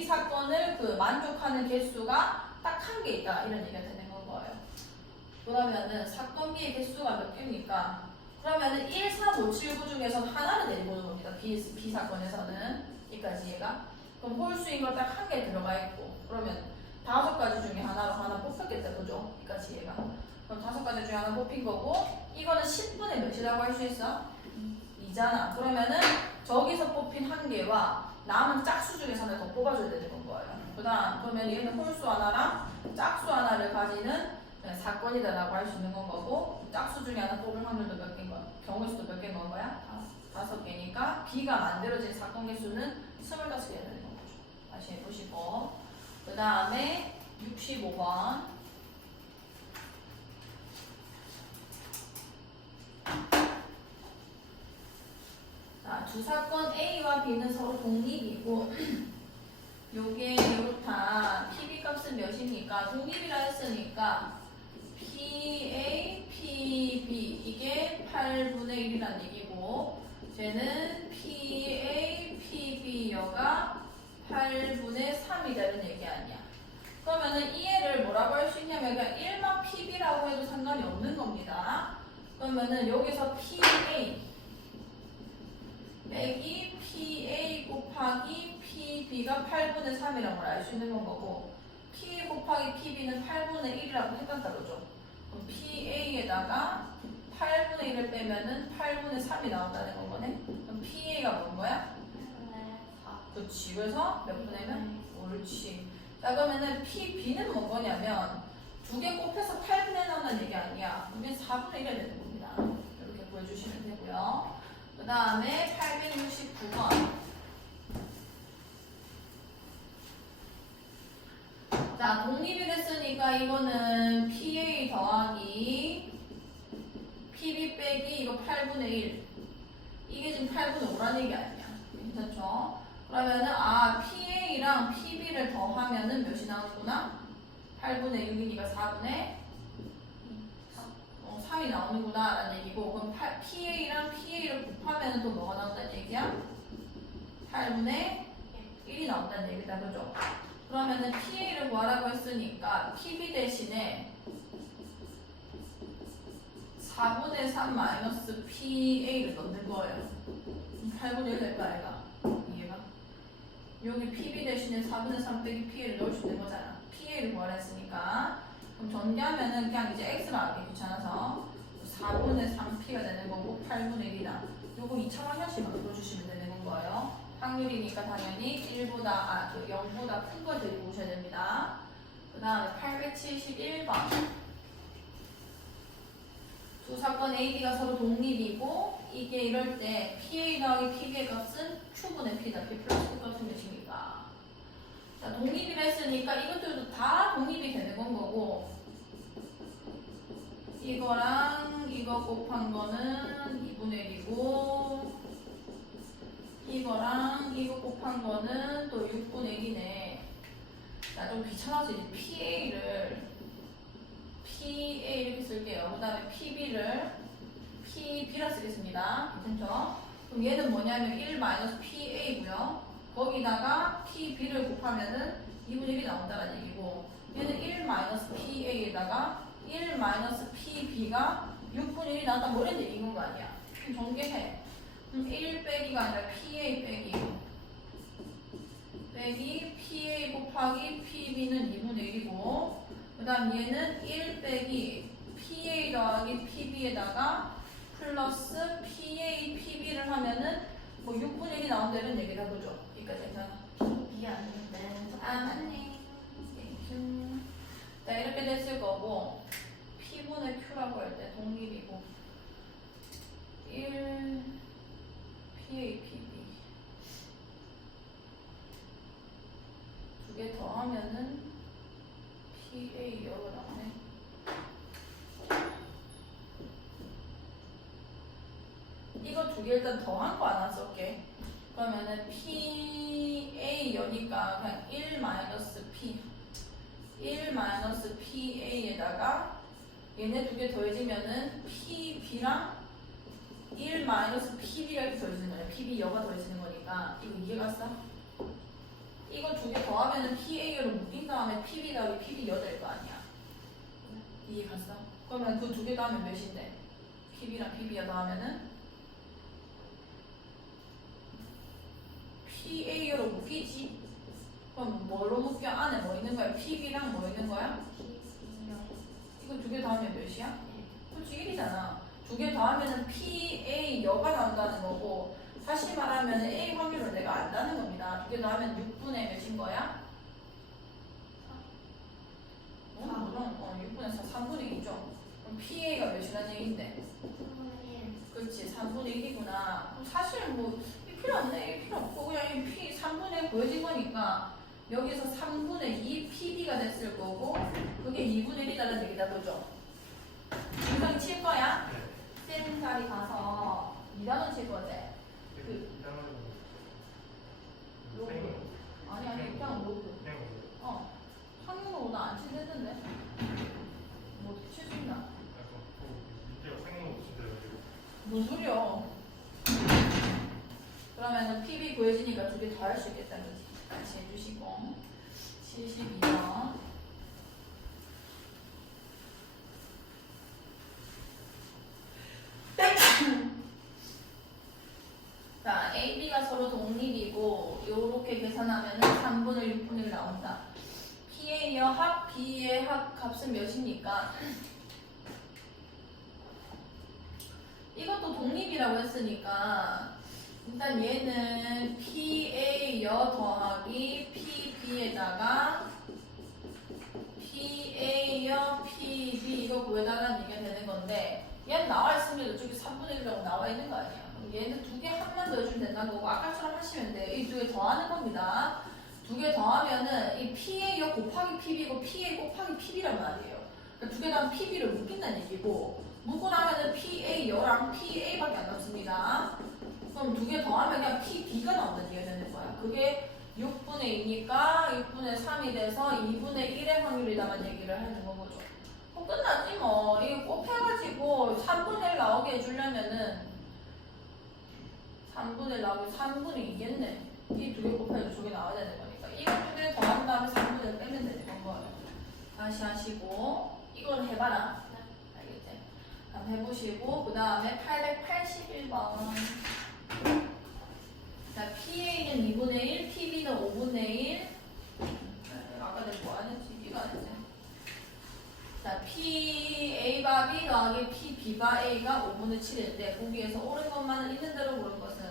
사건을 그 만족하는 개수가 딱 한 개 있다 이런 얘기가 되는 건 거예요. 그러면은 사건 B의 개수가 몇 개입니까? 그러면은 1, 3, 5, 7, 9 중에서 하나를 내리보는 겁니다. B 사건에서는 여기까지 얘가. 그럼 홀수인 걸 딱 한 개 들어가 있고 그러면 5가지 중에 하나로 하나 뽑혔겠다 그죠? 여기까지 얘가. 그럼 5가지 중에 하나 뽑힌 거고 이거는 10분의 몇이라고 할 수 있어? 2잖아. 그러면은 저기서 뽑힌 한 개와 남은 짝수 중에서 하나 더 뽑아줘야 되는 거예요. 그러면 얘는 홀수 하나랑 짝수 하나를 가지는 사건이다라고 할 수 있는 건 거고 짝수 중에 하나 뽑을 확률도 몇 개인 거야? 경우 수도 몇 개인 건 거야? 5개니까 B가 만들어진 사건 개수는 25개가 되는 거죠. 다시 해보시고 그 다음에 65번 자, 두 사건 A와 B는 서로 독립이고 요게 이렇다. PB 값은 몇입니까? 독립이라 했으니까 PA, PB 이게 8분의 1이란 얘기고 쟤는 PA, PB여가 8분의 3이 되는 얘기 아니야. 그러면은 이 애를 뭐라고 할 수 있냐면 그냥 1만 PB라고 해도 상관이 없는 겁니다. 그러면은 여기서 PA 빼기 PA 곱하기 PB가 8분의 3이라고 알 수 있는 건 거고 PA 곱하기 PB는 8분의 1이라고 했단다 그러죠. 그럼 PA에다가 8분의 1을 빼면은 8분의 3이 나온다는 건 거네. 그럼 PA가 뭔 거야? 8분의 4. 그렇지. 그래서 몇 분의면? 옳지. 자 그러면은 PB는 뭔 거냐면 두 개 곱해서 8분의 나온다는 얘기 아니야. 그러면 4분의 1이 되는 겁니다. 이렇게 보여주시면 되고요. 그 다음에 869번. 자, 독립이 됐으니까 이거는 PA 더하기 PB 빼기 이거 8 8분의 1. 이게 지금 8분의 5라는 얘기 아니야. 괜찮죠? 그러면은 PA랑 PB를 더하면은 몇이 나오는구나? 8분의 6이니까 4분의 3이 나오는구나 라는 얘기고, 그럼 PA랑 PA를 곱하면은 또 뭐가 나온다는 얘기야? 8분의 1이 나온다는 얘기다. 그죠? 그러면은 PA를 구하라고 했으니까 PB 대신에 4분의 3 마이너스 PA를 넣는 거예요. 8분의 1 될 거 아이가? 이해가? 여기 PB 대신에 4분의 3 빼기 PA를 넣을 수 있는 거잖아. PA를 구하라 했으니까. 그럼 전개하면은 그냥 이제 X만 하기 귀찮아서 4분의 3P가 되는 거고 8분의 1이다. 요거 2차 방정식만 풀어주시면 되는 거예요. 확률이니까 당연히 0보다 큰 걸 데리고 오셔야 됩니다. 그 다음에 871번. 두 사건 A, B가 서로 독립이고 이게 이럴 때 PA 더하기 PB의 값은 Q분의 P다. P 플러스 Q 값은 몇입니까? 자, 독립이라 했으니까 이것들도 다 독립이 되는 건 거고 이거랑 이거 곱한 거는 2분의 1이고 이거랑 이거 곱한 거는 또 6분의 1이네. 자, 좀 귀찮아서 이제 PA 이렇게 쓸게요. 그 다음에 PB를 PB라 쓰겠습니다. 괜찮죠? 그럼 얘는 뭐냐면 1-PA고요. 거기다가 PB를 곱하면은 2분의 1이 나온다는 얘기고 얘는 1-PA에다가 1-PB가 6분의 1이 나온다. 뭐 이런 얘기인 거 아니야. 그럼 전개해. 1 빼기가 아니라 PA 빼기 PA 곱하기 PB는 2분의 1이고 그 다음 얘는 1 빼기 PA 더하기 PB에다가 플러스 PA PB를 하면은 뭐 6분의 1이 나온다는 얘기다. 그죠? 여기까지 괜찮아? B 아닌데. 맞네. 자, 이렇게 됐을 거고 P분의 Q라고 할 때 독립이고 1 PA PB 두 개 더하면은 PA 여러 나오네. 이거 두 개 일단 더한 거 하나 쓸게. 그러면은 PA 여니까 그냥 1 PA에다가 얘네 두 개 더해지면은 PB랑 1 PB가 이렇게 더해지는 거야. PB 여가 더해지는 거니까 이거 이해갔어? 이거 두 개 더하면은 PA로 묶인 다음에 PB 더하기 PB 여 될 거 아니야. 이해갔어? 그러면 그 두 개 더하면 몇인데? PB랑 PB 여 더하면은 PA로 묶이지? 그럼 뭘로 묶여? 안에 뭐 있는 거야? PB랑 뭐 있는 거야? 이거 두 개 더하면 몇이야? 그렇지 1이잖아. 두 개 더하면은 PA 여가 나온다는 거고 다시 말하면 A 확률을 내가 안다는 겁니다. 두 개 더하면 6분의 몇인 거야? 물론 6분의 4, 3분의 2죠. 그럼 PA가 몇이라는 얘기인데? 3분의 1. 그렇지 3분의 1이구나. 그럼 사실 뭐 이 필요 없네. 이 필요 없고 그냥 이 P 3분의 1 보여진 거니까 여기서 3분의 2 PB가 됐을 거고 그게 2분의 1이라는 얘기다. 그죠? 인상 칠 거야? 센 자리 가서 2단원 칠 거지? 로그. 아니 그냥 로그. 상용으로 나안 친댔는데? 뭐 어떻게 칠 수 있나? 뭔 소리야? 그러면은 PB 구해지니까 두 개 더 할 수 있겠다는 거지. 같이 해주시고 72번 자, A, B가 서로 독립이고 요렇게 계산하면은 3분의 6분의 1 나온다. P의 여합, B의 합 값은 몇입니까? 이것도 독립이라고 했으니까 일단 얘는 PA 여 더하기 PB에다가 PA 여 PB 이거 구해달라는 얘기가 되는 건데 얘는 나와 있으면 이쪽에 3분의 1이라고 나와 있는 거 아니야. 얘는 두 개 합만 더해주면 된다는 거고 아까처럼 하시면 돼. 이 두 개 더하는 겁니다. 두 개 더하면은 이 PA 여 곱하기 PB고 PA 곱하기 PB란 말이에요. 그러니까 두 개 더하면 PB를 묶인다는 얘기고 묶어나가는 PA여랑 PA밖에 안 남습니다. 그럼 두 개 더하면 그냥 PB가 나온다는 얘기가 되는 거야. 그게 6분의 2니까 6분의 3이 돼서 2분의 1의 확률이다만 얘기를 하는 거죠. 뭐 끝났지 뭐. 이거 꼭 해가지고 3분의 1 나오게 해주려면은 3분의 1 나오면 3분의 2겠네. 이 두 개 곱해서 저게 나와야 되는 거니까. 이거 두 개 더한 다음에 3분의 1 빼면 되는 거예요. 다시 하시고 이걸 해봐라. 알겠지? 한번 해보시고 그 다음에 881번. 자, PA는 2분의 1, PB는 5분의 1. 아까 내가 뭐 안 했지? 이거 안 했지? 자, PA가 B 더하기 PB가 A가 5분의 7인데 거기에서 옳은 것만은 있는 대로 고른 것은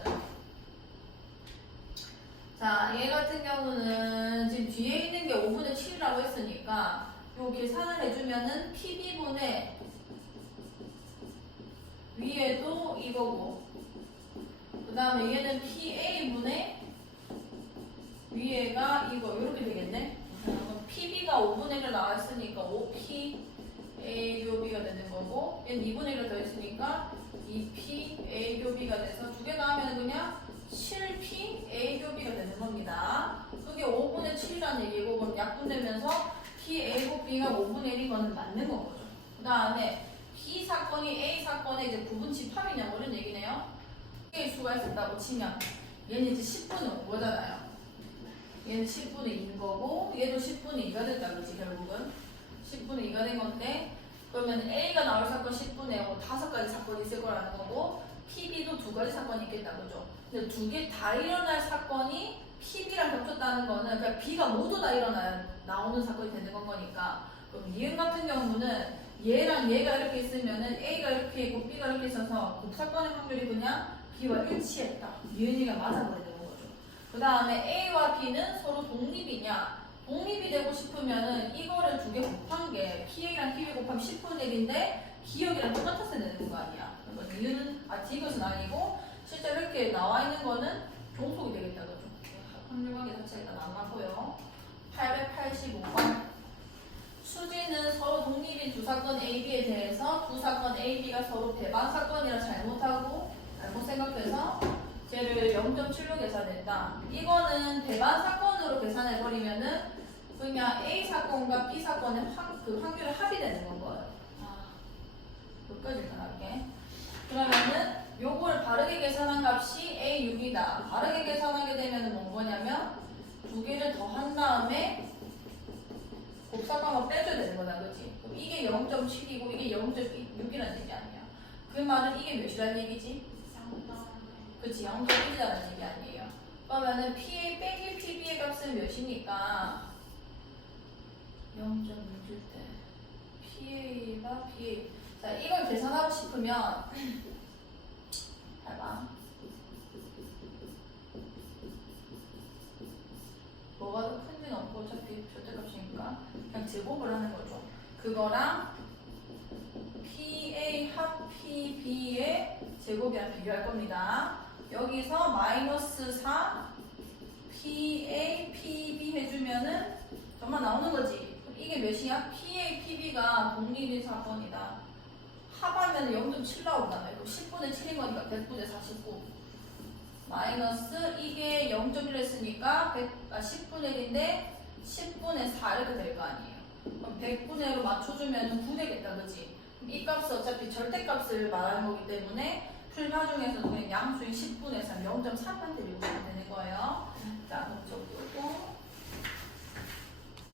자, 얘 같은 경우는 지금 뒤에 있는 게 5분의 7이라고 했으니까 요 계산을 해주면은 PB분의 위에도 이거고 그 다음에 얘는 PA분의 위에가 이거 이렇게 되겠네. 그럼 PB가 5분의 1로 나왔으니까 5PA 교비가 되는 거고 얘는 2분의 1로 더했으니까 2PA 교비가 돼서 두 개 나오면 그냥 7PA 교비가 되는 겁니다. 그게 5분의 7이라는 얘기고 그럼 약분되면서 PA 곱B가 5분의 1인 거는 맞는 거죠. 그 다음에 B 사건이 A 사건의 이제 부분 집합이냐 뭐 이런 얘기네요. A의 수가 있었다고 치면 얘는 이제 10분의 5거잖아요. 얘는 10분의 2인 거고 얘도 10분의 2가 됐다 그렇지 결국은 10분의 2가 된 건데 그러면 A가 나올 사건 10분의 5 5가지 사건이 있을 거라는 거고 PB도 2가지 사건이 있겠다 그죠? 근데 두 개 다 일어날 사건이 PB랑 겹쳤다는 거는 그러니까 B가 모두 다 나오는 사건이 되는 건 거니까 그럼 이응 같은 경우는 얘랑 얘가 이렇게 있으면은 A가 이렇게 있고 B가 이렇게 있어서 곱사건의 확률이 그냥 B와 일치했다. 이은이가 맞아버리는 거죠. 그 다음에 A와 B는 서로 독립이냐? 독립이 되고 싶으면은 이거를 두 개 곱한 게 PA랑 PB 곱하면 10분의 1인데 기억이랑 똑같아서 되는 거 아니야. 그러니까 이유는 이것은 아니고 실제 이렇게 나와 있는 거는 종속이 되겠다 그죠? 확률 관계 자체가 일단 안 맞고요. 885번. 수지는 서로 독립인 두 사건 A, B에 대해서 두 사건 A, B가 서로 배반 사건이라 잘못 생각해서 쟤를 0.7로 계산했다. 이거는 배반 사건으로 계산해버리면은 그냥 A 사건과 B 사건의 그 확률을 합의되는 건 거예요. 여기까지 계산할게. 그러면은 요걸 바르게 계산한 값이 A6이다. 바르게 계산하게 되면은 뭔 거냐면 두 개를 더한 다음에 곱사과만 빼줘야 되는 거다, 그치? 그럼 이게 0.7이고 이게 0.6이라는 얘기 아니야. 그 말은 이게 몇이라는 얘기지? 그치, 0.1이라는 얘기 아니에요. 그러면은 PA 빼기 PB의 값은 몇이니까 0.6일 때 PA가 PA. 자, 이걸 계산하고 싶으면 봐봐. 뭐가 더 큰지는 없고 어차피 절대값이니까 그냥 제곱을 하는 거죠. 그거랑 PA 합 PB의 제곱이랑 비교할 겁니다. 여기서 마이너스 4 PA PB 해주면은 정말 나오는 거지. 그럼 이게 몇이야? PA PB가 독립인 사건이다. 합하면 0.7 나온다며. 그럼 10분의 7인 거니까 100분의 49. 마이너스 이게 0.1 했으니까 10분의 1인데 10분의 4 이렇게 될 거 아니에요. 그럼 100분의 1로 맞춰주면 9 되겠다, 그치? 그럼 이 값은 어차피 절대값을 말하는 거기 때문에 풀마 중에서도 그냥 양수인 10분의 3, 0.3만 데리고 가면 되는 거예요. 자, 그럼 저기